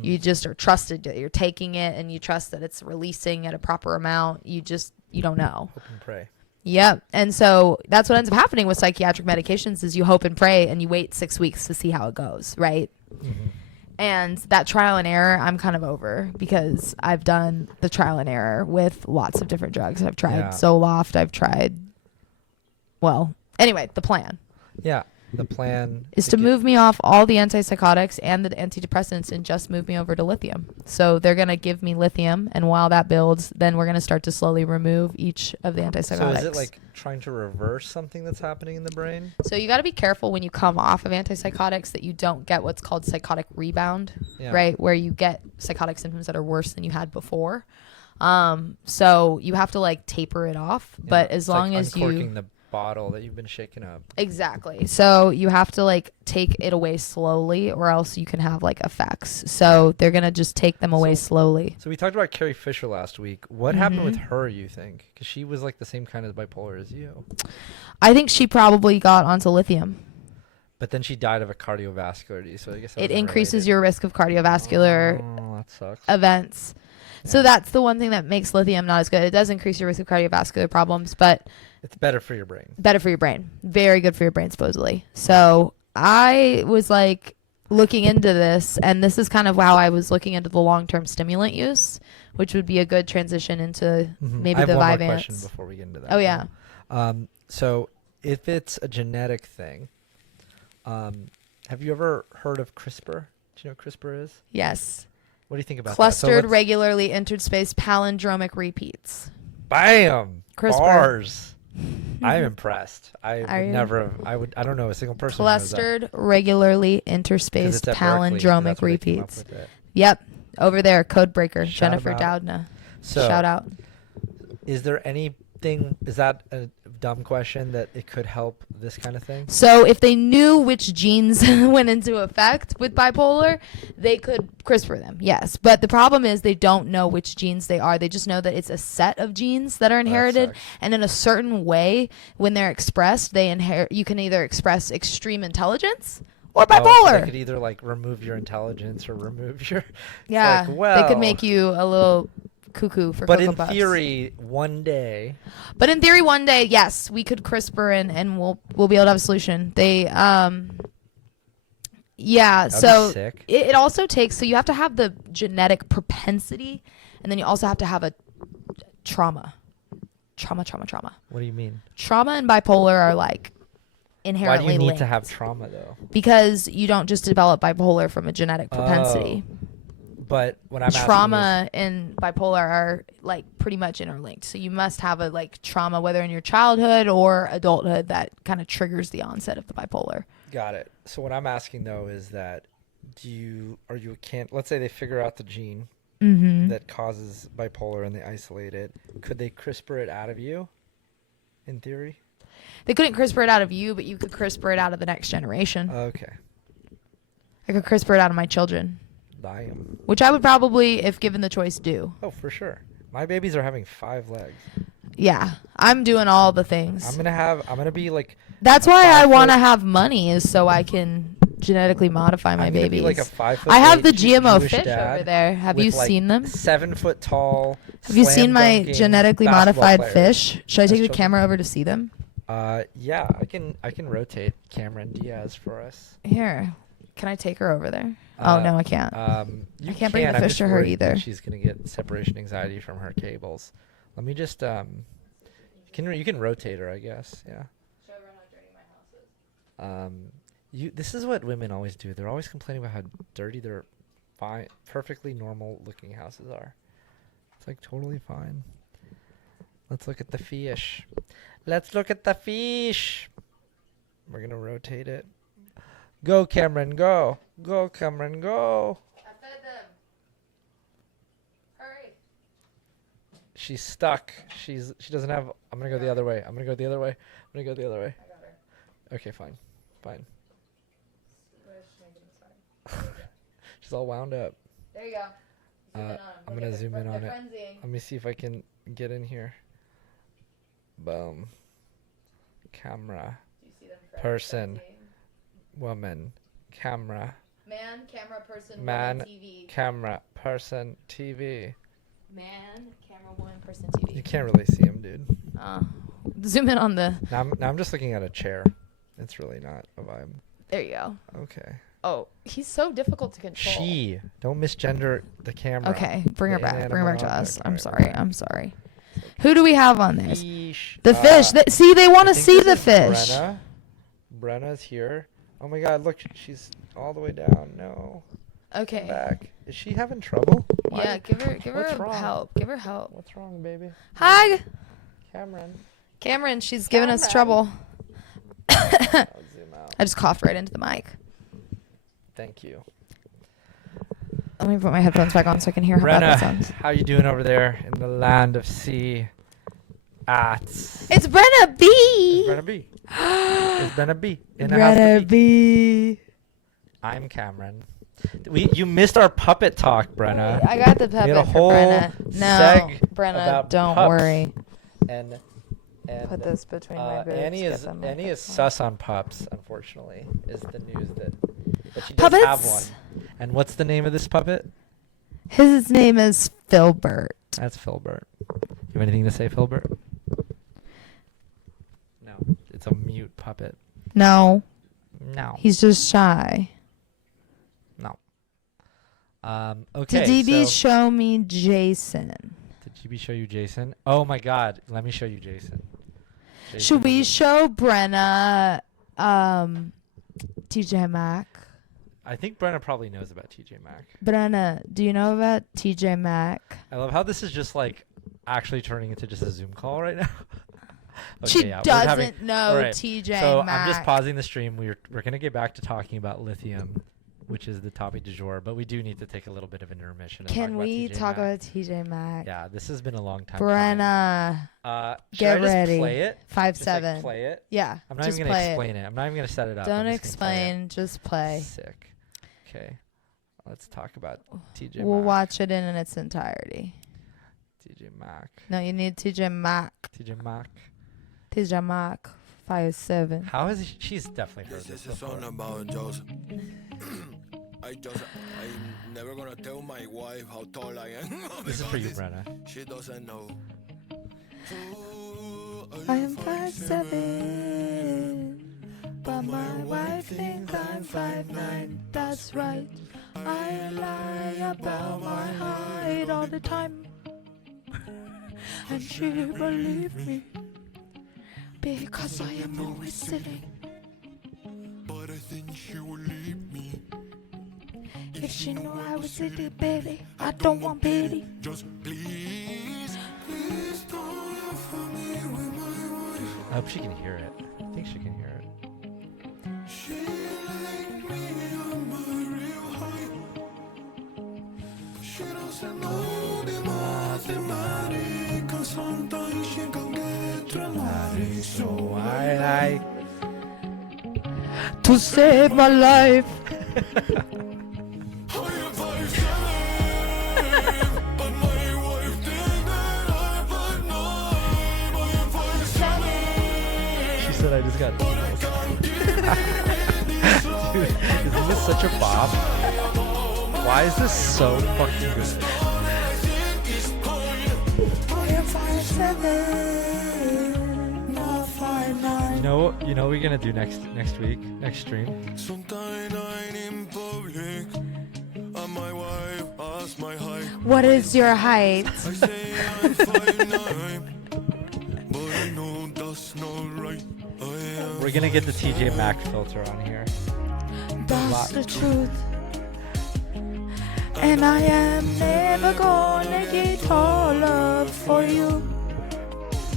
You just are trusted that you're taking it, and you trust that it's releasing at a proper amount. You don't know. Hope and pray. Yep. And so that's what ends up happening with psychiatric medications is you hope and pray, and you wait 6 weeks to see how it goes, right? And that trial and error, I'm kind of over, because I've done the trial and error with lots of different drugs. I've tried Zoloft. I've tried, well, anyway, the plan. Yeah. The plan is to move me off all the antipsychotics and the antidepressants and just move me over to lithium. So they're going to give me lithium, and while that builds, then we're going to start to slowly remove each of the antipsychotics. So is it like trying to reverse something that's happening in the brain? So you got to be careful when you come off of antipsychotics that you don't get what's called psychotic rebound, right? Where you get psychotic symptoms that are worse than you had before. So you have to like taper it off, but as long as uncorking the bottle that you've been shaking up. Exactly. So you have to like take it away slowly, or else you can have like effects. So they're gonna just take them away slowly. So we talked about Carrie Fisher last week. What happened with her, you think? Because she was like the same kind of bipolar as you. I think she probably got onto lithium. But then she died of a cardiovascular disease. So I guess it increases your risk of cardiovascular that sucks. events. Yeah. So that's the one thing that makes lithium not as good. It does increase your risk of cardiovascular problems, but it's better for your brain. Better for your brain. Very good for your brain, supposedly. So I was like looking into this, and this is kind of how I was looking into the long-term stimulant use, which would be a good transition into maybe the Vyvanse. I have one more question before we get into that. Oh, yeah. So if it's a genetic thing, have you ever heard of CRISPR? Do you know what CRISPR is? Yes. What do you think about Clustered, regularly interspaced palindromic repeats. Bam! CRISPR. Bars. I'm impressed. I don't know a single person. Clustered, regularly interspaced palindromic repeats. Yep. Over there, code breaker, Jennifer Doudna. So, shout out. Is there anything, is that a dumb question that it could help this kind of thing? So if they knew which genes went into effect with bipolar, they could CRISPR them, yes. But the problem is they don't know which genes they are. They just know that it's a set of genes that are inherited, and in a certain way, when they're expressed, you can either express extreme intelligence or bipolar. So they could either like remove your intelligence or remove your... Yeah, they could make you a little cuckoo for Cocoa Puffs. But in theory, one day, yes, we could CRISPR and we'll be able to have a solution. They so it also takes, so you have to have the genetic propensity, and then you also have to have a trauma. What do you mean? Trauma and bipolar are like inherently linked. Why do you need linked. to have trauma though? Because you don't just develop bipolar from a genetic propensity. But when I'm trauma and bipolar are like pretty much interlinked. So you must have a like trauma, whether in your childhood or adulthood, that kind of triggers the onset of the bipolar. Got it. So what I'm asking though is that let's say they figure out the gene that causes bipolar and they isolate it. Could they CRISPR it out of you? In theory? They couldn't CRISPR it out of you, but you could CRISPR it out of the next generation. Okay. I could CRISPR it out of my children. Damn. Which I would probably, if given the choice, do. Oh, for sure. My babies are having 5 legs. Yeah, I'm doing all the things. I'm gonna be like. That's why I want to have money, is so I can genetically modify my I'm gonna be babies. like a 5'8" I have the Jewish GMO fish dad over there. Have with, you like, seen them? 7 foot tall. Have you seen my slam-dunking genetically basketball modified players fish? Should I as take the children. camera over to see them? Yeah, I can rotate Cameron Diaz for us. Here. Can I take her over there? Oh, no, I can't. You I can't bring the I'm fish just to her worried either. that she's gonna get separation anxiety from her cables. Let me just you can rotate her, I guess. Yeah. Show everyone how dirty my house is. This is what women always do. They're always complaining about how dirty their fine, perfectly normal looking houses are. It's like totally fine. Let's look at the fish. Let's look at the fish. We're gonna rotate it. Go, Cameron, go. Go, Cameron, go. I fed them. Hurry. She's stuck. She doesn't have. I'm gonna go the other way. I got her. Okay, fine. She's all wound up. There you go. Zoom in on 'em. I'm Look gonna at zoom in on they're it. frenzying. Let me see if I can get in here. Boom. Camera. Do you see them Person. frenzying? Woman. Camera. Man, camera, person, Man, woman, TV. Camera. Person. TV. Man, camera, woman, person, You TV. can't really see him, dude. Zoom in on the. Now I'm just looking at a chair. It's really not a vibe. There you go. Okay. Oh, he's so difficult to control. She. Don't misgender the camera. Okay, bring her The back. Bring her back to inanimate us. object. I'm Right, sorry. right. I'm sorry. Who do we have on this? Fish. The fish. See, they want I to think see this the is fish. Brenna's here. Oh my god, look, she's all the way down. No. Okay. Back. Is she having trouble? Why? Yeah, give her What's wrong? help. Give her help. What's wrong, baby? Hi, Cameron. Cameron. She's giving us Cameron. trouble. I'll zoom out. I just coughed right into the mic. Thank you. Let me put my headphones back on so I can hear how bad that Brenna, sounds. how you doing over there in the land of sea? It's Brenna B. It's Brenna B. It's Brenna B. In the house Brenna to be. B. I'm Cameron. You missed our puppet talk, Brenna. I got the We had a puppet for whole Brenna. No, seg Brenna, about don't pups. worry. And Put this between my boobs. Annie get is the Annie is microphone. sus on pups. Unfortunately, is the news that. But she does have Puppets? one. And what's the name of this puppet? His name is Filbert. That's Filbert. You have anything to say, Filbert? No, it's a mute puppet. No, No, he's just shy. no. Okay. Did DB so show me Jason? did GB show you Jason? Oh my God! Let me show you Jason. Jason Should we is a- show Brenna TJ Mack? I think Brenna probably knows about TJ Mack. Brenna, do you know about TJ Mack? I love how this is just like actually turning into just a Zoom call right now. She yeah, we're doesn't having- know alright, TJ So Mack. I'm just pausing the stream. We're gonna get back to talking about lithium, which is the topic du jour, but we do need to take a little bit of an intermission. And Can we talk Mack. about TJ Mack? Yeah, this has been a long time. Brenna, should get I just ready. play it? 5'7". Just, like, play it. Yeah, I'm not just even gonna play explain it. I'm not even gonna set it up. Don't I'm just gonna play explain, just it. play. Sick. Okay, let's talk about TJ. We'll Mack. watch it in its entirety. TJ Mack. No, you need TJ Mack. TJ Mack. TJ Mack, 5'7". How is he? She's definitely heard this This is a song before. about Joseph. I'm never gonna tell my wife how tall I am. This is for you, because Brenna. She doesn't know. I am 5'7", but my wife thinks I'm 5'9". That's right. I lie about my height all the time, and she believes me because I am always sitting. But I think she will leave me. If she knew I was sitting, baby, I don't want pity. Just please, please don't offer me with my wife. I hope she can hear it. I think she can hear it. She like me on my real height. She doesn't know the mathematics, 'cause sometimes she can get dramatic. So I like To save my life. She said I just got tingles. Dude, is such a bop. Why is this so fucking good? You know what we're gonna do next week, next stream? What is your height? We're gonna get the TJ Mack filter on here. That's the truth. And I am never gonna get taller for you.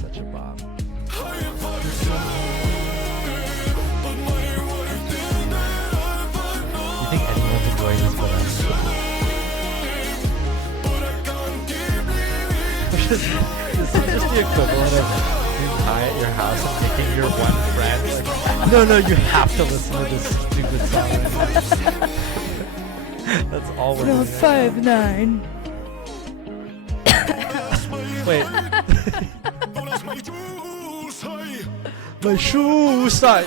Such a bop. You think anyone's enjoying this but us? This is just the equivalent of being high at your house and making your one friend like, no, you have to listen to this stupid song. That's all we're No, doing. 5'9". Wait. My shoe side.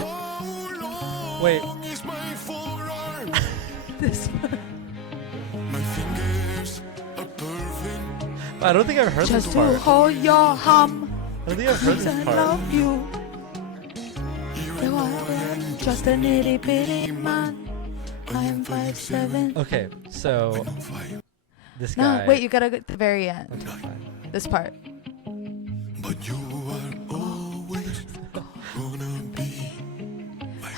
Wait. This I don't think I've heard just this to part. hold your hum. I don't think I've heard I this part. love you. You are just a nitty bitty man. I am 5'7". Okay, so this No, guy. wait, you gotta go to the very end. Okay, fine. This part. But you are always gonna be my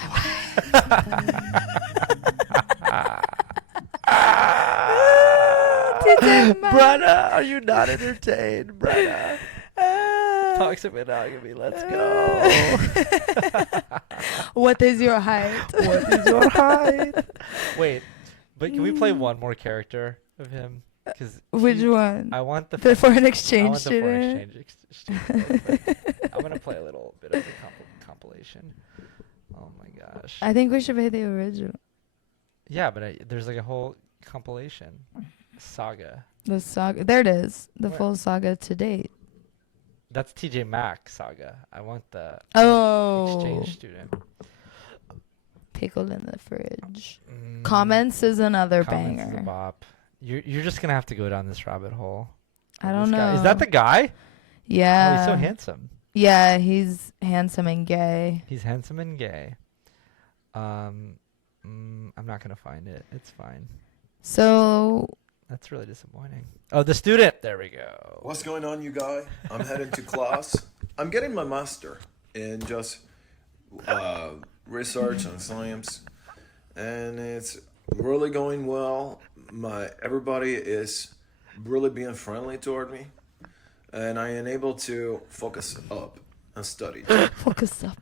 Brother, are you not entertained, brother? Toxic monogamy, let's go. What is your height? What is your height? Wait, but can we play one more character of him? Because Which one? I want the The foreign I exchange want the foreign student. exchange student. I'm gonna play a little bit of the compilation. Oh my gosh. I think we should play the original. Yeah, but there's like a whole compilation saga. The saga. There it is. The Where? full saga to date. That's TJ Mack saga. I want the Oh. exchange student. Pickled in the fridge. Mm, Comments is another Comments is a banger. bop. You're just gonna have to go down this rabbit hole. I of don't this guy. know. Is that the guy? Yeah. Oh, he's so handsome. Yeah, he's handsome and gay. He's handsome and gay. I'm not gonna find it. It's fine. So That's really disappointing. Oh, the student. There we go. What's going on, you guys? I'm heading to class. I'm getting my master in just research and science, and it's really going well. Everybody is really being friendly toward me, and I am able to focus up and study. focus up.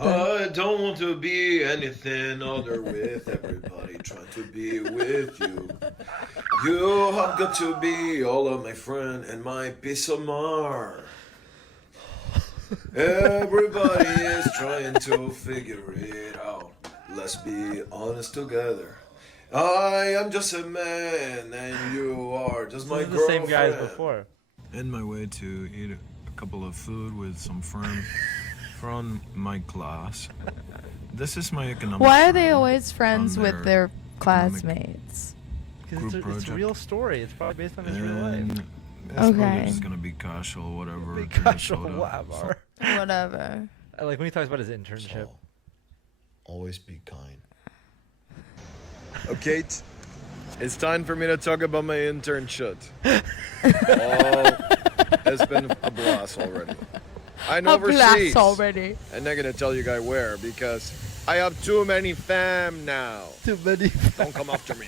I don't want to be anything other with everybody, trying to be with you. You have got to be all of my friend and my peace of mind. Everybody is trying to figure it out. Let's be honest together. I am just a man and you are just my This is the same guy as girlfriend. before. In my way to eat a couple of food with some friend from my class. This is my economics. Why are they friend always friends from with their economic classmates? Because Group it's a project. real story. It's probably based on his real life. And it's Okay. probably just gonna be casual, whatever. Big to casual Minnesota. whatever. Whatever. I like when he talks about his internship. So, always be kind. Okay, it's time for me to talk about my internship. It's been a blast already. I know A blast overseas, already. and they're gonna tell you guys where because I have too many fam now. Too many. Don't come after me.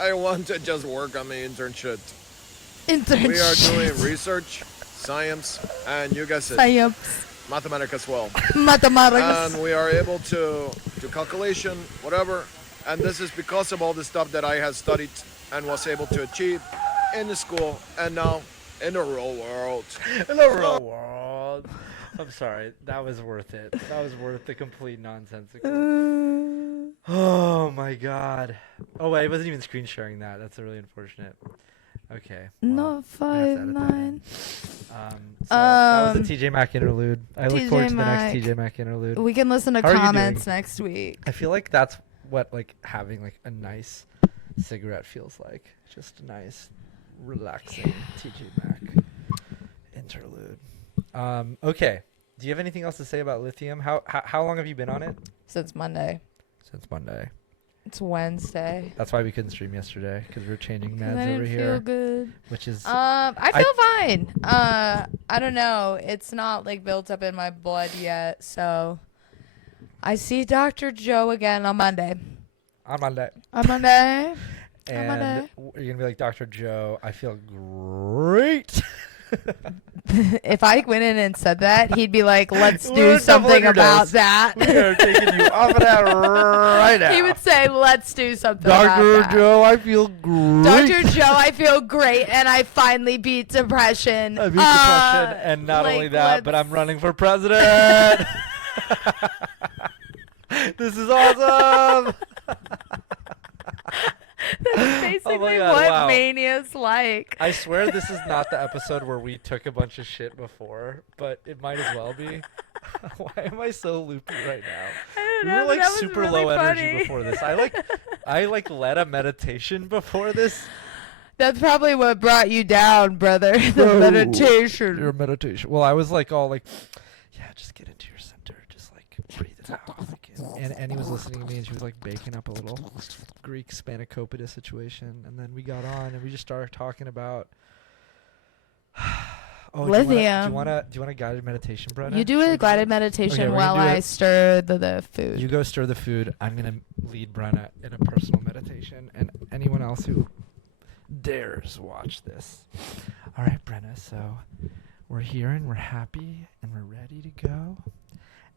I want to just work on my internship. Internship. We are doing research, science, and you guys said Science. mathematics as well. Mathematics. And we are able to do calculation, whatever. And this is because of all the stuff that I have studied and was able to achieve in the school and now in the real world. In the real world. I'm sorry. That was worth it. That was worth the complete nonsensical. Oh my god. Oh wait, I wasn't even screen sharing that. That's really unfortunate. Okay. Not I have to edit that 5'9". in. So that was the TJ Mack interlude. I look TJ forward to the Mack. next TJ Mack interlude. We can listen to How are you comments doing? next week. I feel like that's what like having like a nice cigarette feels like. Just a nice, relaxing TJ Mack interlude. Okay. Do you have anything else to say about Lithium? How long have you been on it? Since Monday. Since Monday. It's Wednesday. That's why we couldn't stream yesterday, because we were changing 'Cause I meds didn't over feel here, good. which is I feel fine. I don't know. It's not like built up in my blood yet, so I see Dr. Joe again on Monday. on Monday. On Monday. And you're gonna be like, Dr. Joe, I feel great. If I went in and said that, he'd be like, "Let's We're do doubling something your about dose. that." We are taking you off of that right now. He would say, "Let's do something about Dr. that." Joe, I feel great. Dr. Joe, I feel great, and I finally beat depression. I beat depression, and not only that, but I'm running for president. This is awesome. That's basically God, what wow. mania's like. I swear this is not the episode where we took a bunch of shit before, but it might as well be. Why am I so loopy right now? I don't We know, were like that was super really low energy funny. before this. I led a meditation before this. That's probably what brought you down, brother. The Bro, meditation. Your meditation. Well, I was like all like, yeah, just get into your center, just like breathe it out. Like, and Annie was listening to me, and she was like baking up a little Greek spanakopita situation, and then we got on and we just started talking about. Oh, Lithium. Do you want a guided meditation, Brenna? You do Should we a guided meditation we're while gonna do I it. stir the food. You go stir the food. I'm gonna lead Brenna in a personal meditation, and anyone else who dares watch this. All right, Brenna. So we're here and we're happy and we're ready to go,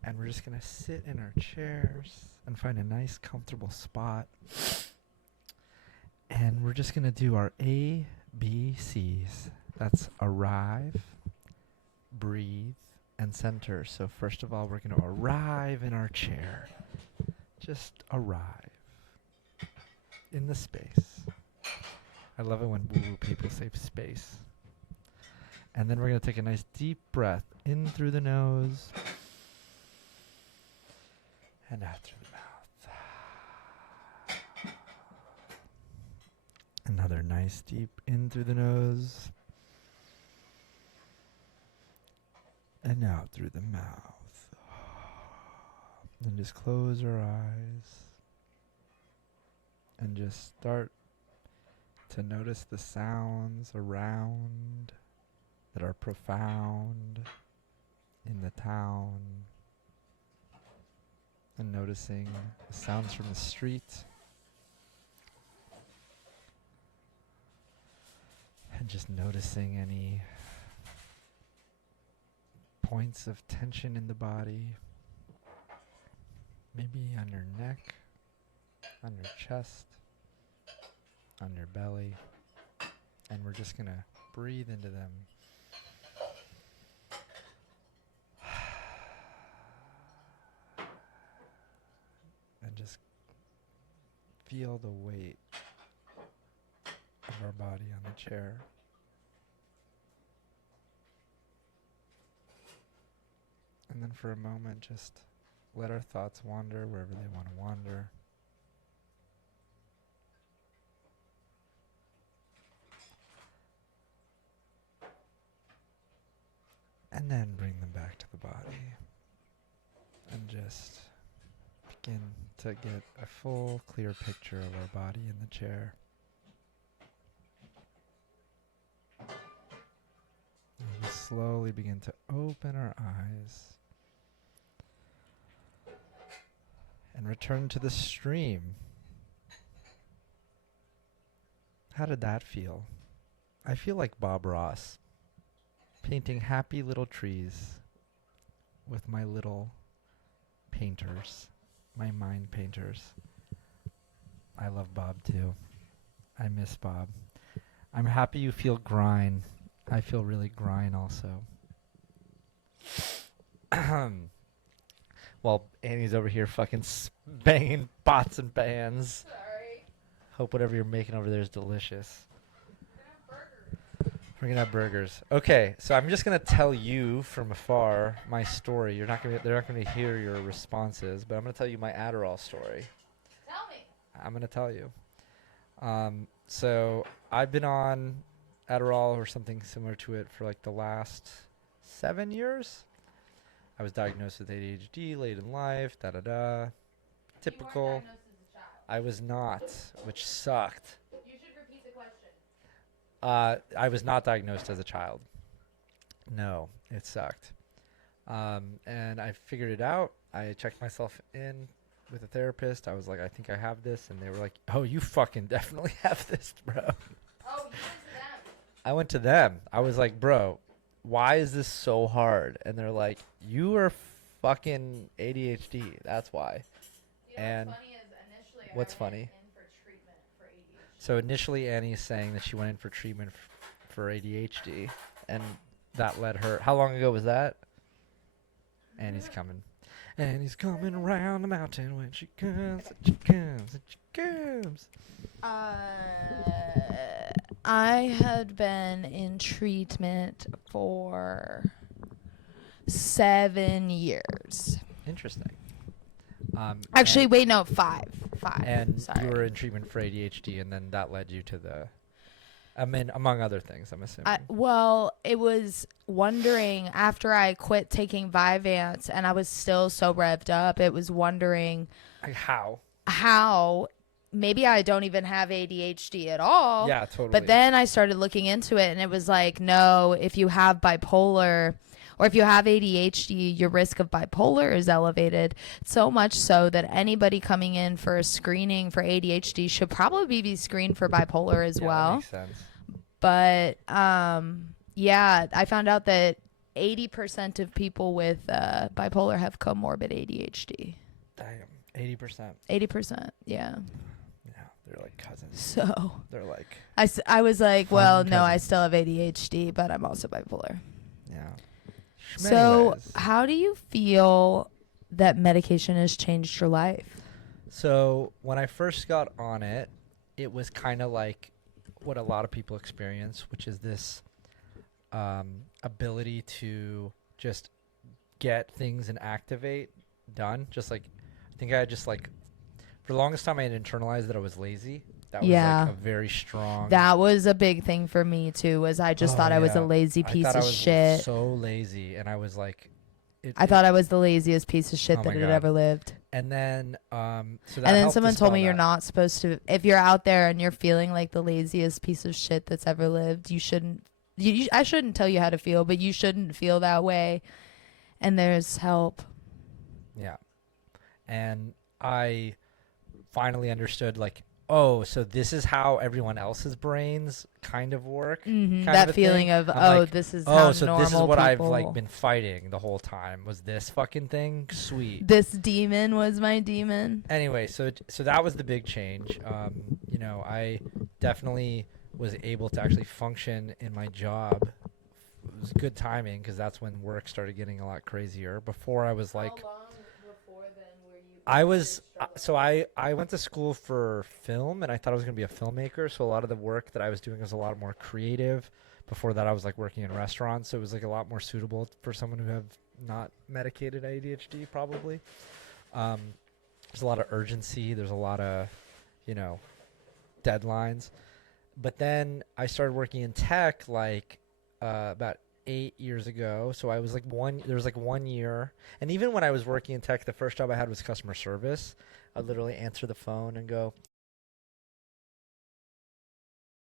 and we're just gonna sit in our chairs and find a nice, comfortable spot, and we're just gonna do our ABCs. That's arrive, breathe, and center. So first of all, we're going to arrive in our chair. Just arrive in the space. I love it when woo-woo people say space. And then we're going to take a nice deep breath in through the nose and out through the mouth. Another nice deep in through the nose and out through the mouth. And just close our eyes and just start to notice the sounds around that are profound in the town, and noticing the sounds from the street, and just noticing any points of tension in the body, maybe on your neck, on your chest, on your belly, and we're just gonna breathe into them. And just feel the weight of our body on the chair. And then for a moment, just let our thoughts wander wherever they want to wander. And then bring them back to the body. And just begin to get a full, clear picture of our body in the chair. And we slowly begin to open our eyes and return to the stream. How did that feel? I feel like Bob Ross, painting happy little trees with my little painters, my mind painters. I love Bob too. I miss Bob. I'm happy you feel grind. I feel really grind also. While Annie's over here fucking banging pots and pans. Sorry. Hope whatever you're making over there is delicious. We're gonna have burgers. Okay, so I'm just gonna tell you from afar my story. They're not gonna hear your responses, but I'm gonna tell you my Adderall story. Tell I'm gonna tell you. So I've been on Adderall or something similar to it for like the last 7 years. I was diagnosed with ADHD late in life. Da da da. Typical. I was not, which sucked. You should repeat the question. I was not diagnosed as a child. No, it sucked. And I figured it out. I checked myself in with a therapist. I was like, I think I have this. And they were like, oh, you fucking definitely have this, bro. Oh, you went to them. I went to them. I was like, bro, why is this so hard? And they're like, you are fucking ADHD. That's why. You know And what's funny is initially what's I went funny? in for treatment for ADHD. So initially Annie's saying that she went in for treatment for ADHD. And that led her. How long ago was that? Annie's coming. Annie's coming around the mountain when she comes, and she comes, and she comes. I had been in treatment for 7 years. Interesting. Actually, and, wait, no, 5. 5. and Sorry. you were in treatment for ADHD, and then that led you to the. I mean, among other things, I'm assuming. Well, it was wondering after I quit taking Vyvanse and I was still so revved up. It was wondering Like how? maybe I don't even have ADHD at all. Yeah, totally. But then I started looking into it and it was like, no, if you have bipolar or if you have ADHD, your risk of bipolar is elevated. So much so that anybody coming in for a screening for ADHD should probably be screened for bipolar as Yeah, that well. makes sense. But yeah, I found out that 80% of people with bipolar have comorbid ADHD. Damn, 80%. 80%, yeah. Yeah, they're like cousins. So They're like, I was like, well, Fun no, I cousins. still have ADHD, but I'm also bipolar. yeah. So Schmanyways. how do you feel that medication has changed your life? So when I first got on it, it was kind of like what a lot of people experience, which is this ability to just get things and activate done. Just like, I think I just like, for the longest time I had internalized that I was lazy. That was Yeah. like a very strong. That was a big thing for me too. Was I just Oh, thought I was a yeah. lazy I piece thought of I was shit. so lazy, and I was like, I thought I was the laziest piece of shit Oh that my had God. ever lived. And then, so that And then helped someone told dispel me you're that. not supposed to. If you're out there and you're feeling like the laziest piece of shit that's ever lived, you shouldn't. I shouldn't tell you how to feel, but you shouldn't feel that way. And there's help. Yeah. And I finally understood, like, oh, so this is how everyone else's brains kind of work. kind of That a feeling thing. of, I'm oh, like, this is oh, how so normal this is what I've people- like been fighting the whole time. Was this fucking thing sweet? This demon was my demon. Anyway, so that was the big change. You know, I definitely was able to actually function in my job. It was good timing because that's when work started getting a lot crazier. Before I was like, How long before then were you? I was so I went to school for film and I thought I was going to be a filmmaker. So a lot of the work that I was doing was a lot more creative. Before that, I was like working in restaurants, so it was like a lot more suitable for someone who have not medicated ADHD probably. There's a lot of urgency. There's a lot of, you know, deadlines. But then I started working in tech like about 8 years ago. So I was like there was like 1 year. And even when I was working in tech, the first job I had was customer service. I'd literally answer the phone and go.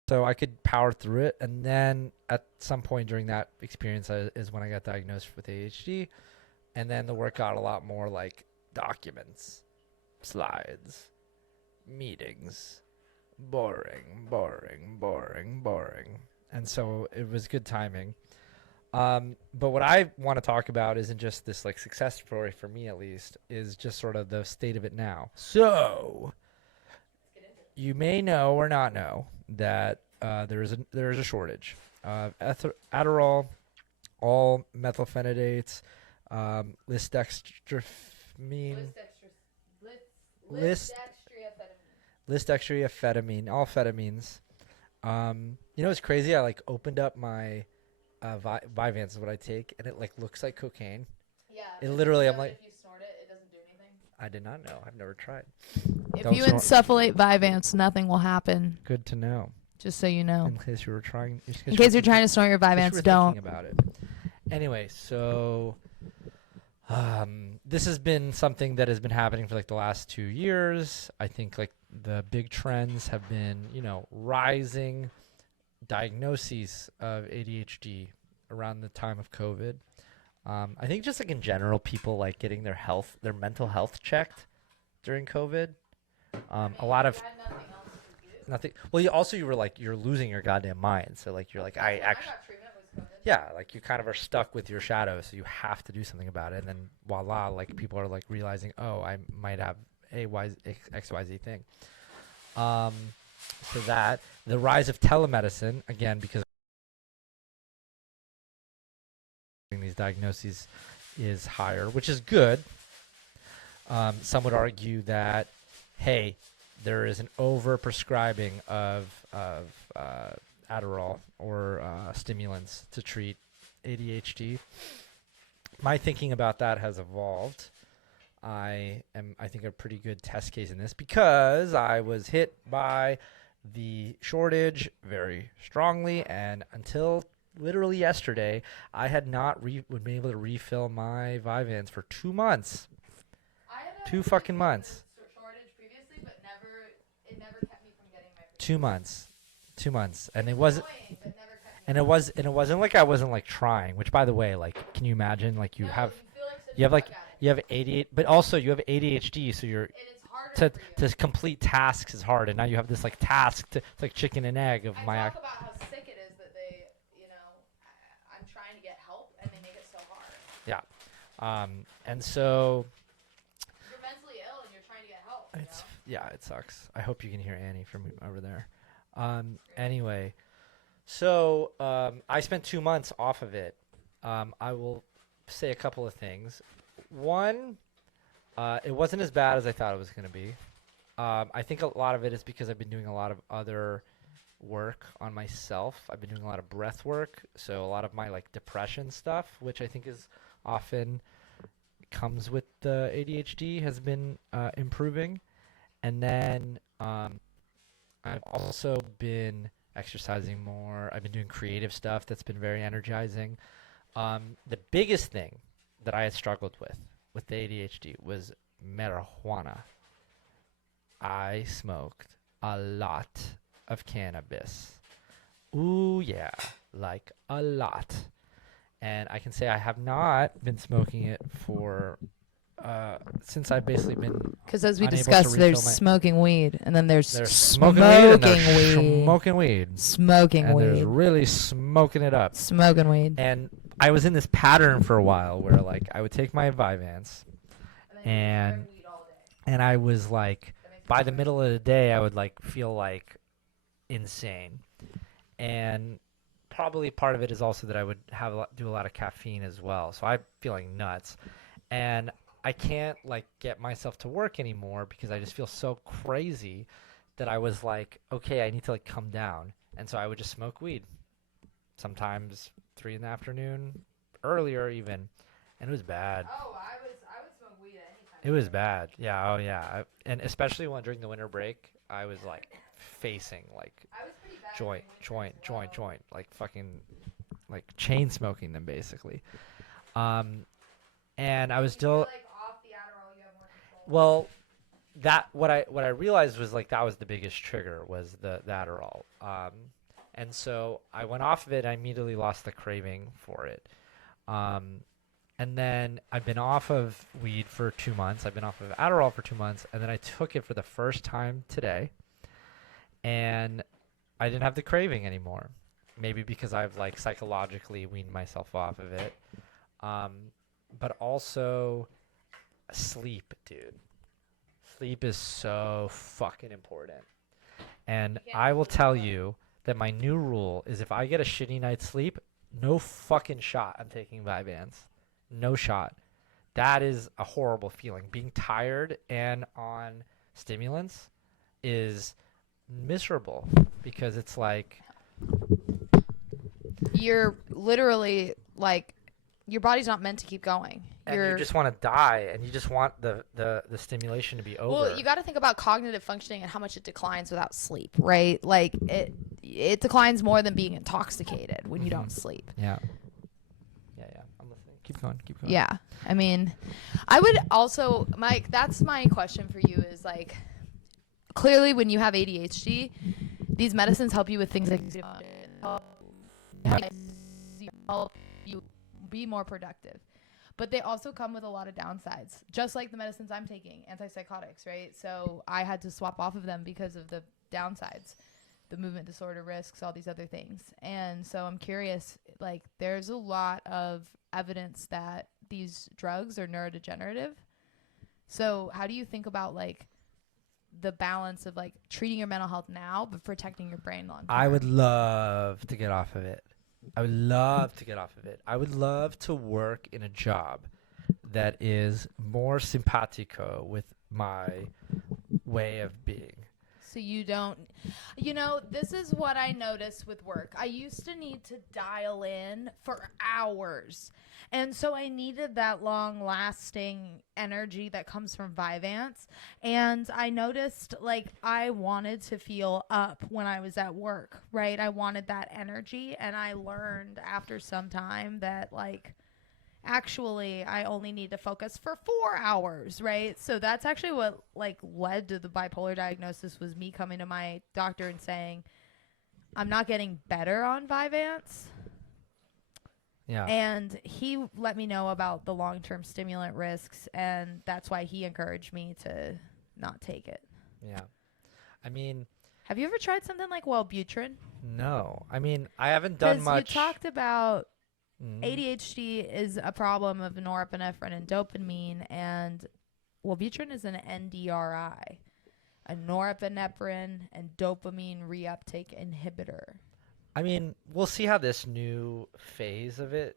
So I could power through it. And then at some point during that experience is when I got diagnosed with ADHD. And then the work got a lot more like documents, slides, meetings, boring. And so it was good timing. But what I want to talk about isn't just this like success story for me, at least, is just sort of the state of it now. So you may know or not know that there is a shortage of Adderall, all methylphenidates, lisdextromethylphenidate, all amphetamines. You know what's crazy? I like opened up my Vyvanse is what I take, and it like looks like cocaine. Yeah. It literally, I'm like, if you snort it, it doesn't do anything. I did not know. I've never tried. If Don't you snort. insufflate Vyvanse, nothing will happen. Good to know. Just so you know. In case you were trying. In case you're trying to snort your in case you Vyvanse, were don't. thinking about it. Anyway, so this has been something that has been happening for like the last 2 years. I think like the big trends have been, rising diagnoses of ADHD around the time of COVID. I think just like in general, people like getting their mental health checked during COVID. A lot of nothing. Well, you were like you're losing your goddamn mind. So like you're like I actually. Yeah, like you kind of are stuck with your shadow, so you have to do something about it. And then voila, like people are like realizing, oh, I might have XYZ thing. So that the rise of telemedicine again because these diagnoses is higher, which is good. Some would argue that, hey, there is an over-prescribing of Adderall or stimulants to treat ADHD. My thinking about that has evolved. I think, a pretty good test case in this because I was hit by the shortage very strongly, and until literally yesterday, I had not been able to refill my Vyvanse for 2 months. 2 fucking months. Shortage previously, but it never kept me from getting my 2 months. 2 months, and it wasn't. And it wasn't like I wasn't like trying. Which, by the way, like, can you imagine? Like, you have 88, but also you have ADHD, so you're to complete tasks is hard, and now you have this like task to it's like chicken and egg of my. Talk about how sick it is that they, I'm trying to get help and they make it so hard. Yeah, and so. You're mentally ill and you're trying to get help. It sucks. I hope you can hear Annie from over there. Anyway, so I spent 2 months off of it. I will say a couple of things. One, it wasn't as bad as I thought it was going to be. I think a lot of it is because I've been doing a lot of other work on myself. I've been doing a lot of breath work, so a lot of my like depression stuff, which I think is often comes with the ADHD, has been improving. And then I've also been exercising more. I've been doing creative stuff that's been very energizing. The biggest thing that I had struggled with the ADHD was marijuana. I smoked a lot of cannabis. Ooh, yeah, like a lot. And I can say I have not been smoking it for since I've basically been. Because as we unable to discussed, there's refill my- smoking weed, and then there's smoking weed, and there's weed. smoking weed, Smoking and there's weed. really smoking it up. Smoking weed. And I was in this pattern for a while where like I would take my Vyvanse, and I was like, by the middle of the day, I would like feel like insane, and probably part of it is also that I would do a lot of caffeine as well, so I'm feeling nuts, and I can't like get myself to work anymore because I just feel so crazy that I was like, okay, I need to like come down, and so I would just smoke weed, sometimes 3 in the afternoon, earlier even, and it was bad. Oh, I would smoke weed at any time. It was bad. Yeah. Oh, yeah. And especially during the winter break, I was like facing like I was pretty bad joint, like fucking like chain smoking them basically. And I was still like off the Adderall, you have more control. well. That what I realized was like that was the biggest trigger was the Adderall. And so I went off of it. I immediately lost the craving for it. And then I've been off of weed for 2 months. I've been off of Adderall for 2 months. And then I took it for the first time today. And I didn't have the craving anymore. Maybe because I've like psychologically weaned myself off of it. But also sleep, dude. Sleep is so fucking important. And I will tell you that my new rule is if I get a shitty night's sleep, no fucking shot I'm taking Vyvanse. No shot. That is a horrible feeling. Being tired and on stimulants is miserable because it's like You're literally like your body's not meant to keep going. And you just want to die, and you just want the stimulation to be over. Well, you got to think about cognitive functioning and how much it declines without sleep, right? Like it declines more than being intoxicated when you don't sleep. Yeah. I'm listening. Keep going. Yeah. I mean, I would also, Mike, that's my question for you is like, clearly when you have ADHD, these medicines help you with things like help you be more productive. But they also come with a lot of downsides, just like the medicines I'm taking, antipsychotics, right? So I had to swap off of them because of the downsides, the movement disorder risks, all these other things. And so I'm curious, like, there's a lot of evidence that these drugs are neurodegenerative. So how do you think about, like, the balance of, like, treating your mental health now but protecting your brain long term? I would love to get off of it. I would love to work in a job that is more simpatico with my way of being. So you don't, this is what I noticed with work. I used to need to dial in for hours. And so I needed that long lasting energy that comes from Vyvanse. And I noticed like I wanted to feel up when I was at work, right? I wanted that energy. And I learned after some time that like, actually I only need to focus for 4 hours, right? So that's actually what like led to the bipolar diagnosis, was me coming to my doctor and saying I'm not getting better on Vyvanse. Yeah. And he let me know about the long-term stimulant risks, and that's why he encouraged me to not take it. Yeah. I mean, have you ever tried something like Wellbutrin? No. I mean, I haven't done much. You talked about ADHD is a problem of norepinephrine and dopamine, and Wellbutrin is an NDRI, a norepinephrine and dopamine reuptake inhibitor. I mean, we'll see how this new phase of it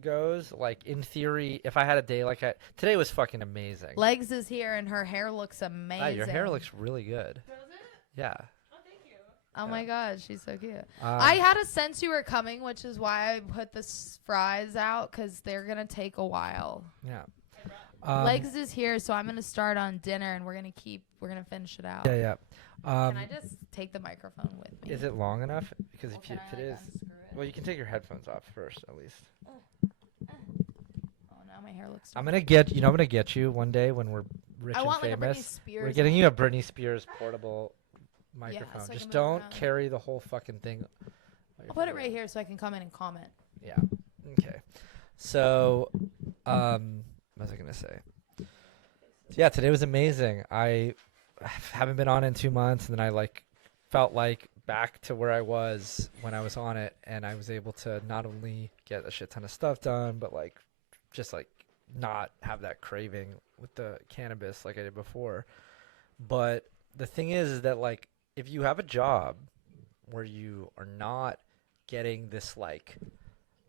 goes. Like, in theory, if I had a day like today was fucking amazing. Legs is here, and her hair looks amazing. Your hair looks really good. Does it? Yeah. Oh my God, she's so cute. I had a sense you were coming, which is why I put the fries out, because they're going to take a while. Yeah. Legs is here, so I'm going to start on dinner, and we're going to finish it out. Yeah. Can I just take the microphone with me? Is it long enough? Because Well, if can it I, is, unscrew it? well, you can take your headphones off first, at least. Oh, now my hair looks. I'm gonna get you one day when we're rich I and want famous. like a Britney Spears. We're getting you a Britney Spears portable microphone. so I Just can move don't around. carry the whole fucking thing. I'll put it right here so I can come in and comment. Yeah. Okay. So, what was I gonna say? Yeah, today was amazing. I haven't been on in 2 months, and then I felt like back to where I was when I was on it, and I was able to not only get a shit ton of stuff done, but just not have that craving with the cannabis like I did before. But the thing is that if you have a job where you are not getting this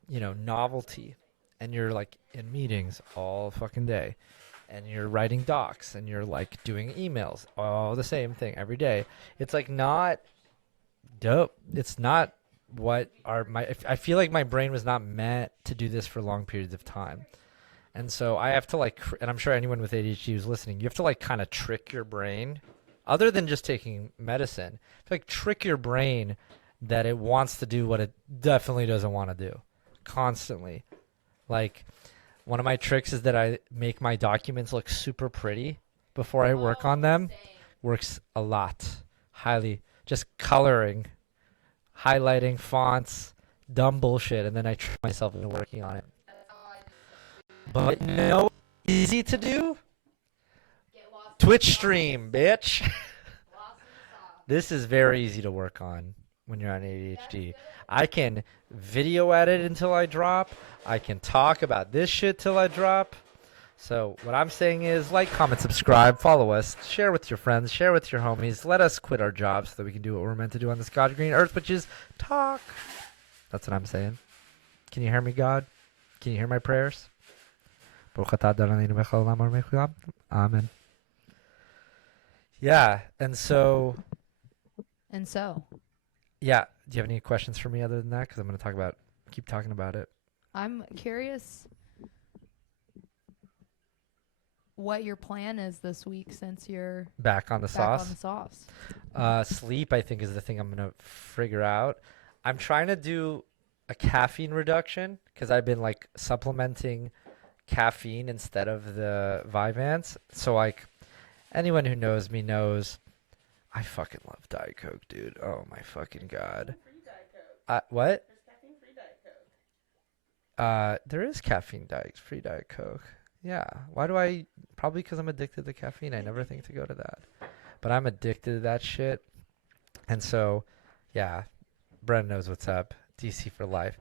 novelty, and you're in meetings all fucking day, and you're writing docs, and you're doing emails, all the same thing every day, it's not dope. It's not what I feel like my brain was not meant to do this for long periods of time. And so I have to and I'm sure anyone with ADHD who's listening, you have to kind of trick your brain, other than just taking medicine, to trick your brain that it wants to do what it definitely doesn't want to do constantly. One of my tricks is that I make my documents look super pretty before I work on them. Works a lot. Highly. Just coloring, highlighting, fonts, dumb bullshit, and then I trick myself into working on it. But easy to do? Twitch stream, bitch. This is very easy to work on when you're on ADHD. I can video edit until I drop. I can talk about this shit till I drop. So what I'm saying is comment, subscribe, follow us, share with your friends, share with your homies. Let us quit our jobs so that we can do what we're meant to do on this God green earth, which is talk. That's what I'm saying. Can you hear me, God? Can you hear my prayers? Amen. Yeah, and so... Yeah. Do you have any questions for me other than that? Because I'm going to keep talking about it. I'm curious what your plan is this week since you're Back on the back on sauce. the sauce. Sleep, I think, is the thing I'm gonna figure out. I'm trying to do a caffeine reduction because I've been like supplementing caffeine instead of the Vyvanse. So like anyone who knows me knows I fucking love Diet Coke, dude. Oh my fucking god. What? There is caffeine free Diet Coke. Yeah. Why do I? Probably because I'm addicted to caffeine. I never think to go to that, but I'm addicted to that shit. And so, yeah, Bren knows what's up. DC for life.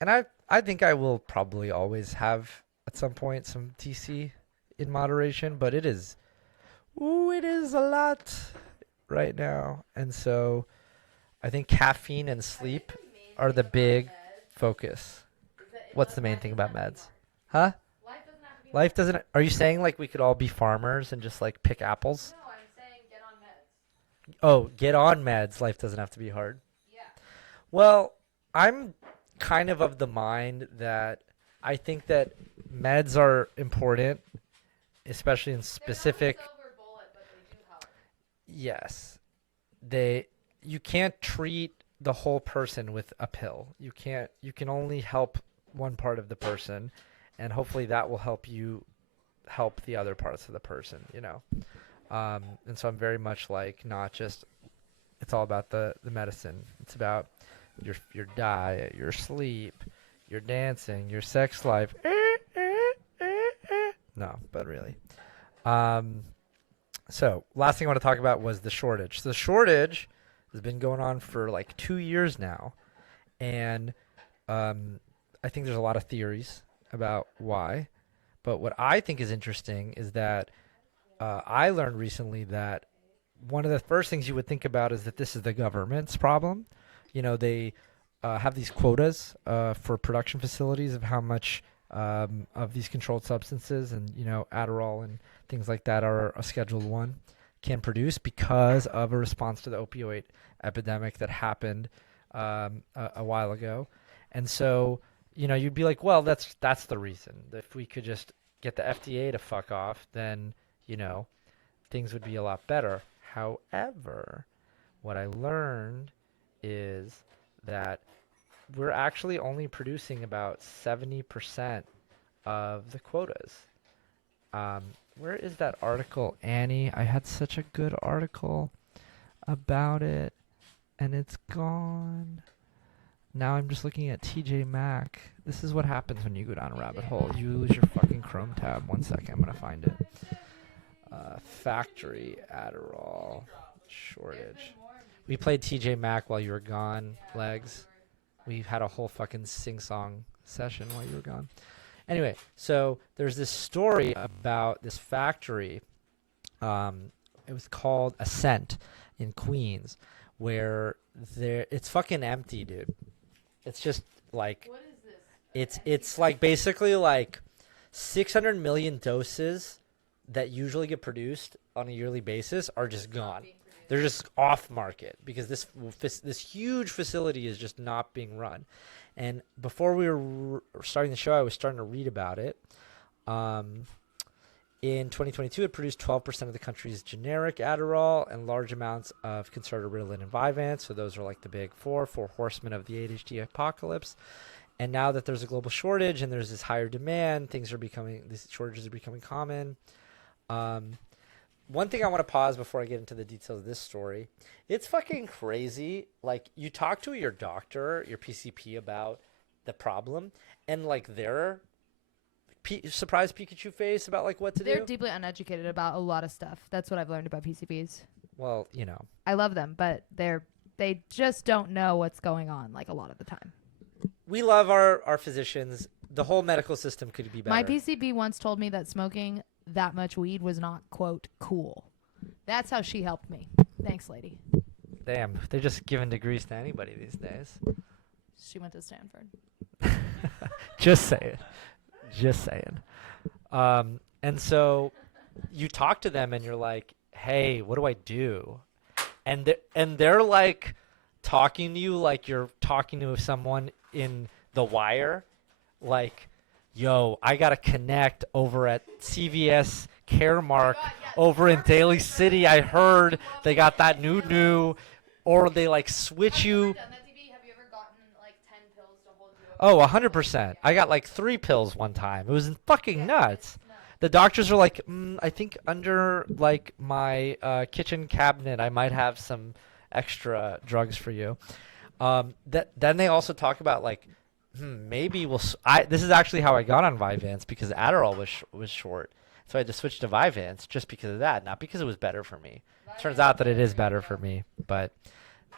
And I think I will probably always have at some point some DC in moderation, but it is a lot right now. And so I think caffeine and sleep are the big focus. What's the main thing about meds? Huh? Life doesn't. Are you saying like we could all be farmers and just like pick apples? No, I'm saying get on meds. Oh, get on meds. Life doesn't have to be hard. Yeah. Well, I'm kind of the mind that I think that meds are important, especially in specific. They're not a silver bullet, but they do help. Yes, you can't treat the whole person with a pill. You can't. You can only help one part of the person, and hopefully that will help you help the other parts of the person. And so I'm very much like not just. It's all about the medicine. It's about your diet, your sleep, your dancing, your sex life. No, but really. So last thing I want to talk about was the shortage. So the shortage has been going on for like 2 years now, and I think there's a lot of theories about why. But what I think is interesting is that I learned recently that one of the first things you would think about is that this is the government's problem. They have these quotas for production facilities of how much of these controlled substances and Adderall and things like that are a Schedule 1 can produce because of a response to the opioid epidemic that happened a while ago. And so, you'd be like, well, that's the reason. If we could just get the FDA to fuck off, then, things would be a lot better. However, what I learned is that we're actually only producing about 70% of the quotas. Where is that article, Annie? I had such a good article about it, and it's gone. Now I'm just looking at TJ Mack. This is what happens when you go down a rabbit hole. You lose your fucking Chrome tab. 1 second, I'm gonna find it. Factory Adderall shortage. We played TJ Mack while you were gone, Legs. We had a whole fucking sing-song session while you were gone. Anyway, so there's this story about this factory. It was called Ascent in Queens, where it's fucking empty, dude. It's just like What is this? it's like basically like 600 million doses that usually get produced on a yearly basis are just gone. They're just off market because this huge facility is just not being run. And before we were starting the show, I was starting to read about it. In 2022, it produced 12% of the country's generic Adderall and large amounts of concerted Ritalin and Vyvanse. So those are like the big four horsemen of the ADHD apocalypse. And now that there's a global shortage and there's this higher demand, these shortages are becoming common. One thing I want to pause before I get into the details of this story. It's fucking crazy. Like, you talk to your doctor, your PCP, about the problem, and like their surprised Pikachu face about like what to They're do. deeply uneducated about a lot of stuff. That's what I've learned about PCPs. Well, I love them, but they just don't know what's going on like a lot of the time. we love our physicians. The whole medical system could be better. My PCP once told me that smoking that much weed was not, quote, cool. That's how she helped me. Thanks, lady. Damn, they're just giving degrees to anybody these days. She went to Stanford. Just saying. Just saying. And so you talk to them and you're like, hey, what do I do? And they're like talking to you like you're talking to someone in The Wire like, yo, I gotta connect over at CVS Caremark over in Daly City. I heard they got that new, or they like switch you. Oh, 100%. I got like 3 pills one time. It was fucking nuts. The doctors were like, I think under like my kitchen cabinet, I might have some extra drugs for you. Then they also talk about like, maybe this is actually how I got on Vyvanse, because Adderall was short. So I had to switch to Vyvanse just because of that, not because it was better for me. Turns out that it is better for me, but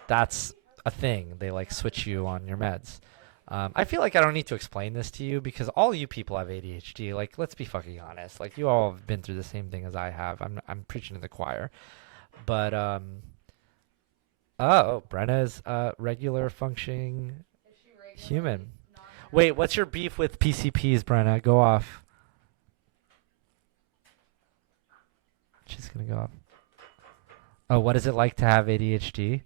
that's a thing. They like switch you on your meds. I feel like I don't need to explain this to you because all you people have ADHD. Like, let's be fucking honest. Like, you all have been through the same thing as I have. I'm preaching to the choir. But Brenna's regular functioning human. Wait, what's your beef with PCPs, Brenna? Go off. She's gonna go off. Oh, what is it like to have ADHD?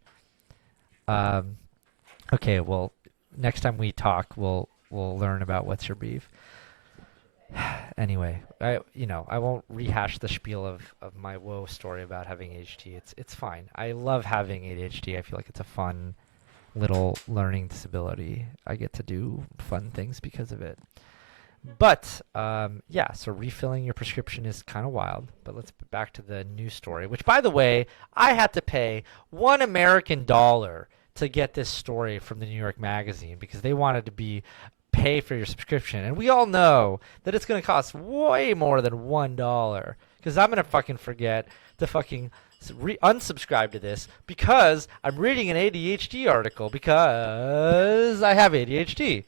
Okay, well, next time we talk, we'll learn about what's your beef. Anyway, I won't rehash the spiel of my woe story about having ADHD. It's fine. I love having ADHD. I feel like it's a fun little learning disability. I get to do fun things because of it. But so refilling your prescription is kind of wild. But let's get back to the news story, which, by the way, I had to pay $1 American to get this story from the New York Magazine because they wanted to pay for your subscription. And we all know that it's going to cost way more than $1 because I'm going to fucking forget to fucking unsubscribe to this because I'm reading an ADHD article because I have ADHD.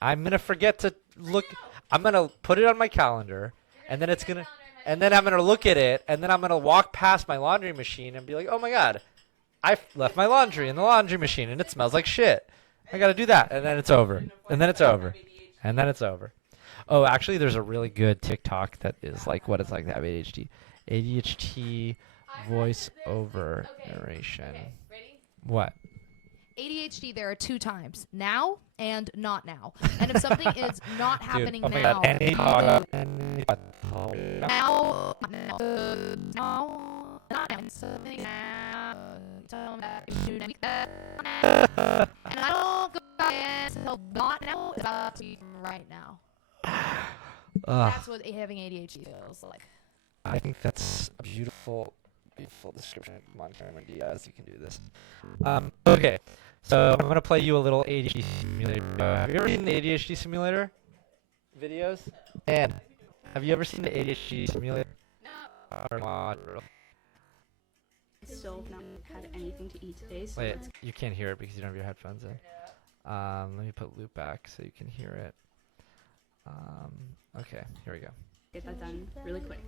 I'm going to forget to look. I'm going to put it on my calendar and then I'm going to look at it and then I'm going to walk past my laundry machine and be like, oh my God, I left my laundry in the laundry machine and it smells like shit. I got to do that. And then it's over. And then it's over. And then it's over. Oh, actually, there's a really good TikTok that is like what it's like to have ADHD. ADHD voice over narration. Okay, ready? What? ADHD, there are 2 times, now and not now. And if something is not happening oh my now, God. and I don't go back until not now is about to be right now. That's what having ADHD feels like. I think that's a beautiful description. Come on, Cameron Diaz, you can do this. Okay, so I'm going to play you a little ADHD simulator. Have you ever seen the ADHD simulator videos? And have you ever seen the ADHD simulator? No. Still not had anything to eat today. So Wait, you can't hear it because you don't have your headphones in. Let me put loop back so you can hear it. Okay, here we go. get that done really quick.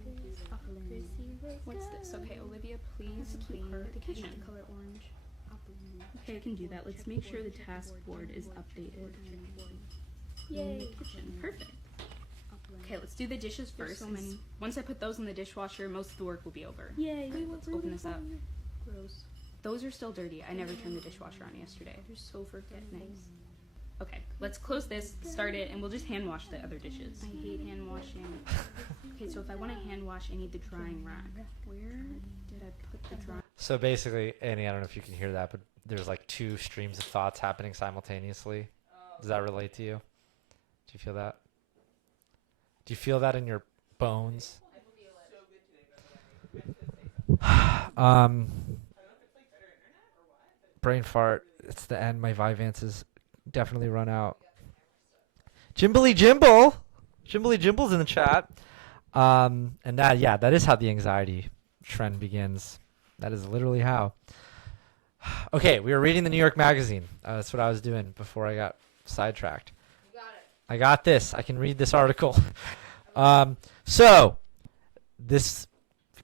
What's this? Okay, Olivia, please clean the kitchen. Color orange. Okay, I can do that. Let's make sure the task board is updated. Yay, kitchen. Perfect. Okay, let's do the dishes first. So many. Once I put those in the dishwasher, most of the work will be over. Yay. Let's open this up. Gross. Those are still dirty. I never turned the dishwasher on yesterday. They're so freaking nice. Okay, let's close this, start it, and we'll just hand wash the other dishes. I hate hand washing. Okay, so if I want to hand wash, I need the drying rack. Where did I put the drying? So basically, Annie, I don't know if you can hear that, but there's like two streams of thoughts happening simultaneously. Does that relate to you? Do you feel that? Do you feel that in your bones? Brain fart. It's the end. My Vyvanse is definitely run out. Jimbly Jimble. Jimbly Jimble's in the chat. And that is how the anxiety trend begins. That is literally how. Okay, we were reading the New York Magazine. That's what I was doing before I got sidetracked. You got it. I got this. I can read this article. So, this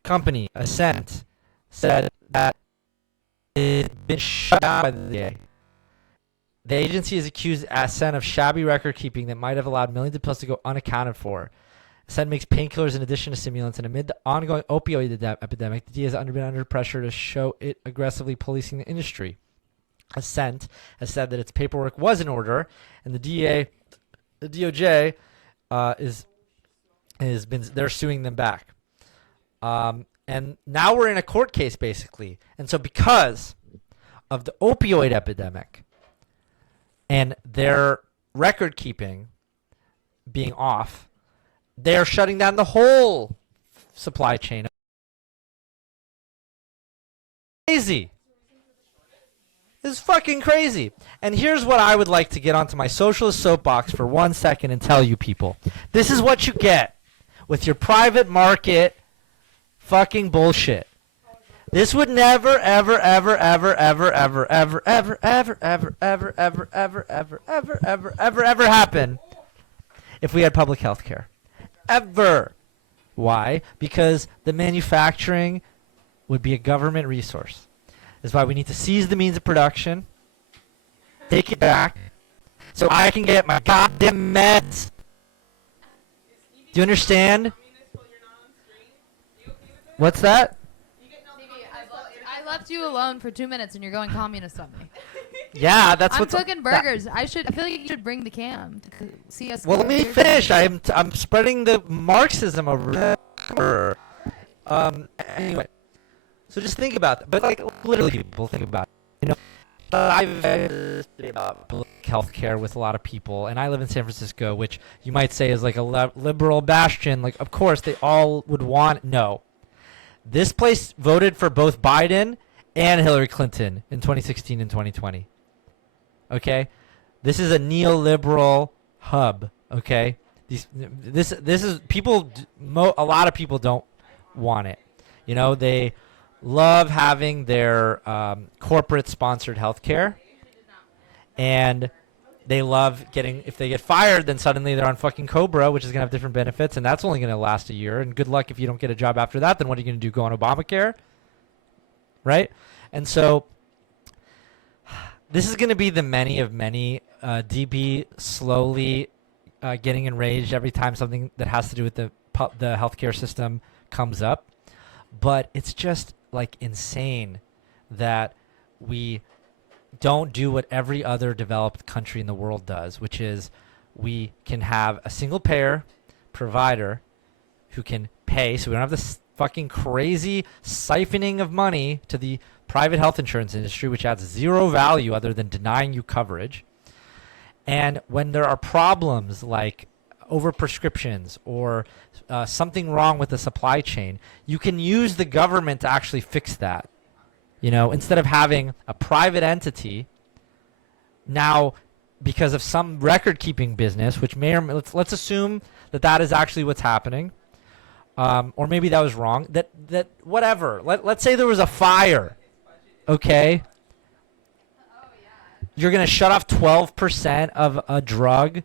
company, Ascent, said that it had been shut down by the DA. The agency has accused Ascent of shabby record keeping that might have allowed millions of pills to go unaccounted for. Ascent makes painkillers in addition to stimulants, and amid the ongoing opioid epidemic, the DA has been under pressure to show it aggressively policing the industry. Ascent has said that its paperwork was in order, and the DA the DOJ they're suing them back. And now we're in a court case basically. And so because of the opioid epidemic and their record keeping being off, they're shutting down the whole supply chain. Crazy. This is fucking crazy. And here's what I would like to get onto my socialist soapbox for 1 second and tell you people. This is what you get with your private market fucking bullshit. This would never, ever, ever, ever, ever, ever, ever, ever, ever, ever, ever, ever, ever, ever, ever, ever, ever, ever happen if we had public health care. Ever. Why? Because the manufacturing would be a government resource. That's why we need to seize the means of production, take it back, so I can get my goddamn meds. Do you understand? What's that? I left you alone for 2 minutes and you're going communist on me. Yeah, that's I'm what's cooking burgers. I feel like you should bring the cam to see us. Well, let me finish. I'm spreading the Marxism over there. Anyway, so just think about that. But like literally, people think about it. You know, I've about public health care with a lot of people, and I live in San Francisco, which you might say is like a liberal bastion. Like, of course, they all would want. No, this place voted for both Biden and Hillary Clinton in 2016 and 2020. Okay, this is a neoliberal hub. Okay, this is people. A lot of people don't want it. You know, they love having their corporate sponsored healthcare, and they love getting, if they get fired, then suddenly they're on fucking Cobra, which is gonna have different benefits, and that's only gonna last a year. And good luck if you don't get a job after that. Then what are you gonna do? Go on Obamacare, right? And so this is gonna be the many of many. DB slowly getting enraged every time something that has to do with the healthcare system comes up. But it's just like insane that we don't do what every other developed country in the world does, which is we can have a single payer provider who can pay, so we don't have this fucking crazy siphoning of money to the private health insurance industry, which adds zero value other than denying you coverage. And when there are problems like overprescriptions or something wrong with the supply chain, you can use the government to actually fix that. You know, instead of having a private entity now, because of some record-keeping business, which may or let's assume that is actually what's happening, or maybe that was wrong. That whatever. Let's say there was a fire. Okay. You're gonna shut off 12% of a drug.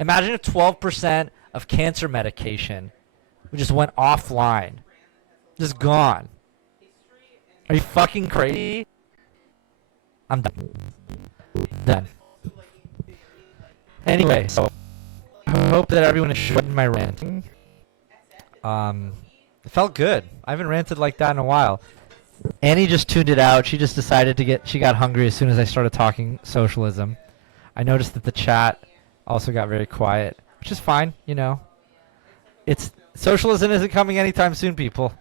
Imagine if 12% of cancer medication just went offline. Just gone. Are you fucking crazy? I'm done. Done. Anyway, so I hope that everyone enjoyed my ranting. It felt good. I haven't ranted like that in a while. Annie just tuned it out. She just decided she got hungry as soon as I started talking socialism. I noticed that the chat also got very quiet, which is fine, you know. Socialism isn't coming anytime soon, people.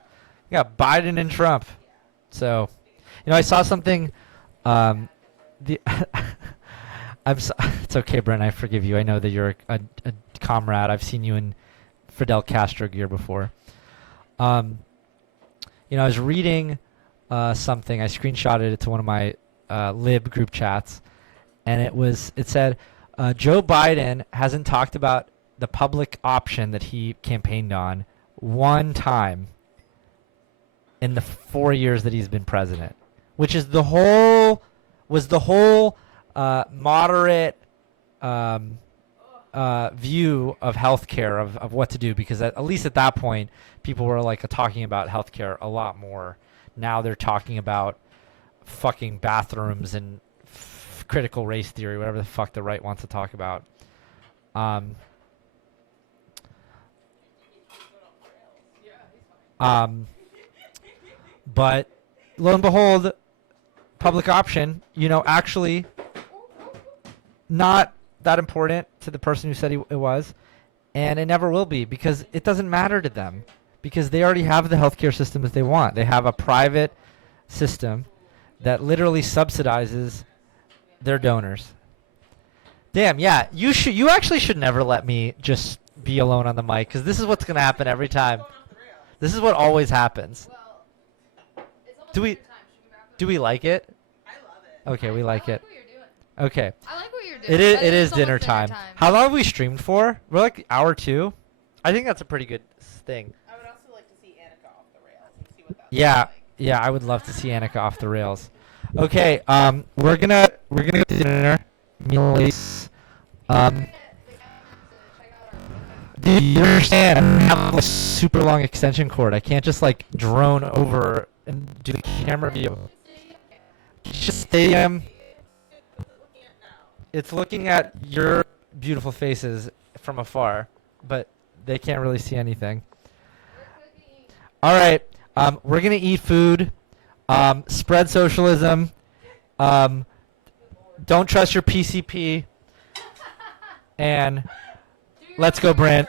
You got Biden and Trump. So, you know, I saw something. It's okay, Brent. I forgive you. I know that you're a comrade. I've seen you in Fidel Castro gear before. You know, I was reading something. I screenshotted it to one of my lib group chats, and it said Joe Biden hasn't talked about the public option that he campaigned on one time in the 4 years that he's been president, which is the whole moderate view of healthcare of what to do, because at least at that point people were like talking about healthcare a lot more. Now they're talking about fucking bathrooms and critical race theory, whatever the fuck the right wants to talk about. But lo and behold, public option, you know, actually not that important to the person who said it was, and it never will be because it doesn't matter to them because they already have the healthcare system that they want. They have a private system that literally subsidizes their donors. Damn, yeah, you actually should never let me just be alone on the mic because this is what's gonna happen every time. This is what always happens. Do we like it? I love it. Okay, we like it. what you're doing. Okay. I like what you're doing. It is but it is almost dinner time. How long have we streamed for? We're like hour 2. I think that's a pretty good thing. I would also like to see Annika off the rails and see what that's Yeah. like. Yeah, I would love to see Annika off the rails. Okay, we're gonna go to dinner. Meals. Do you understand? I don't have a super long extension cord. I can't just like drone over and do the camera view. It's just stadium. It's looking at your beautiful faces from afar, but they can't really see anything. All right, we're gonna eat food. Spread socialism. Don't trust your PCP. And let's go, Brandon.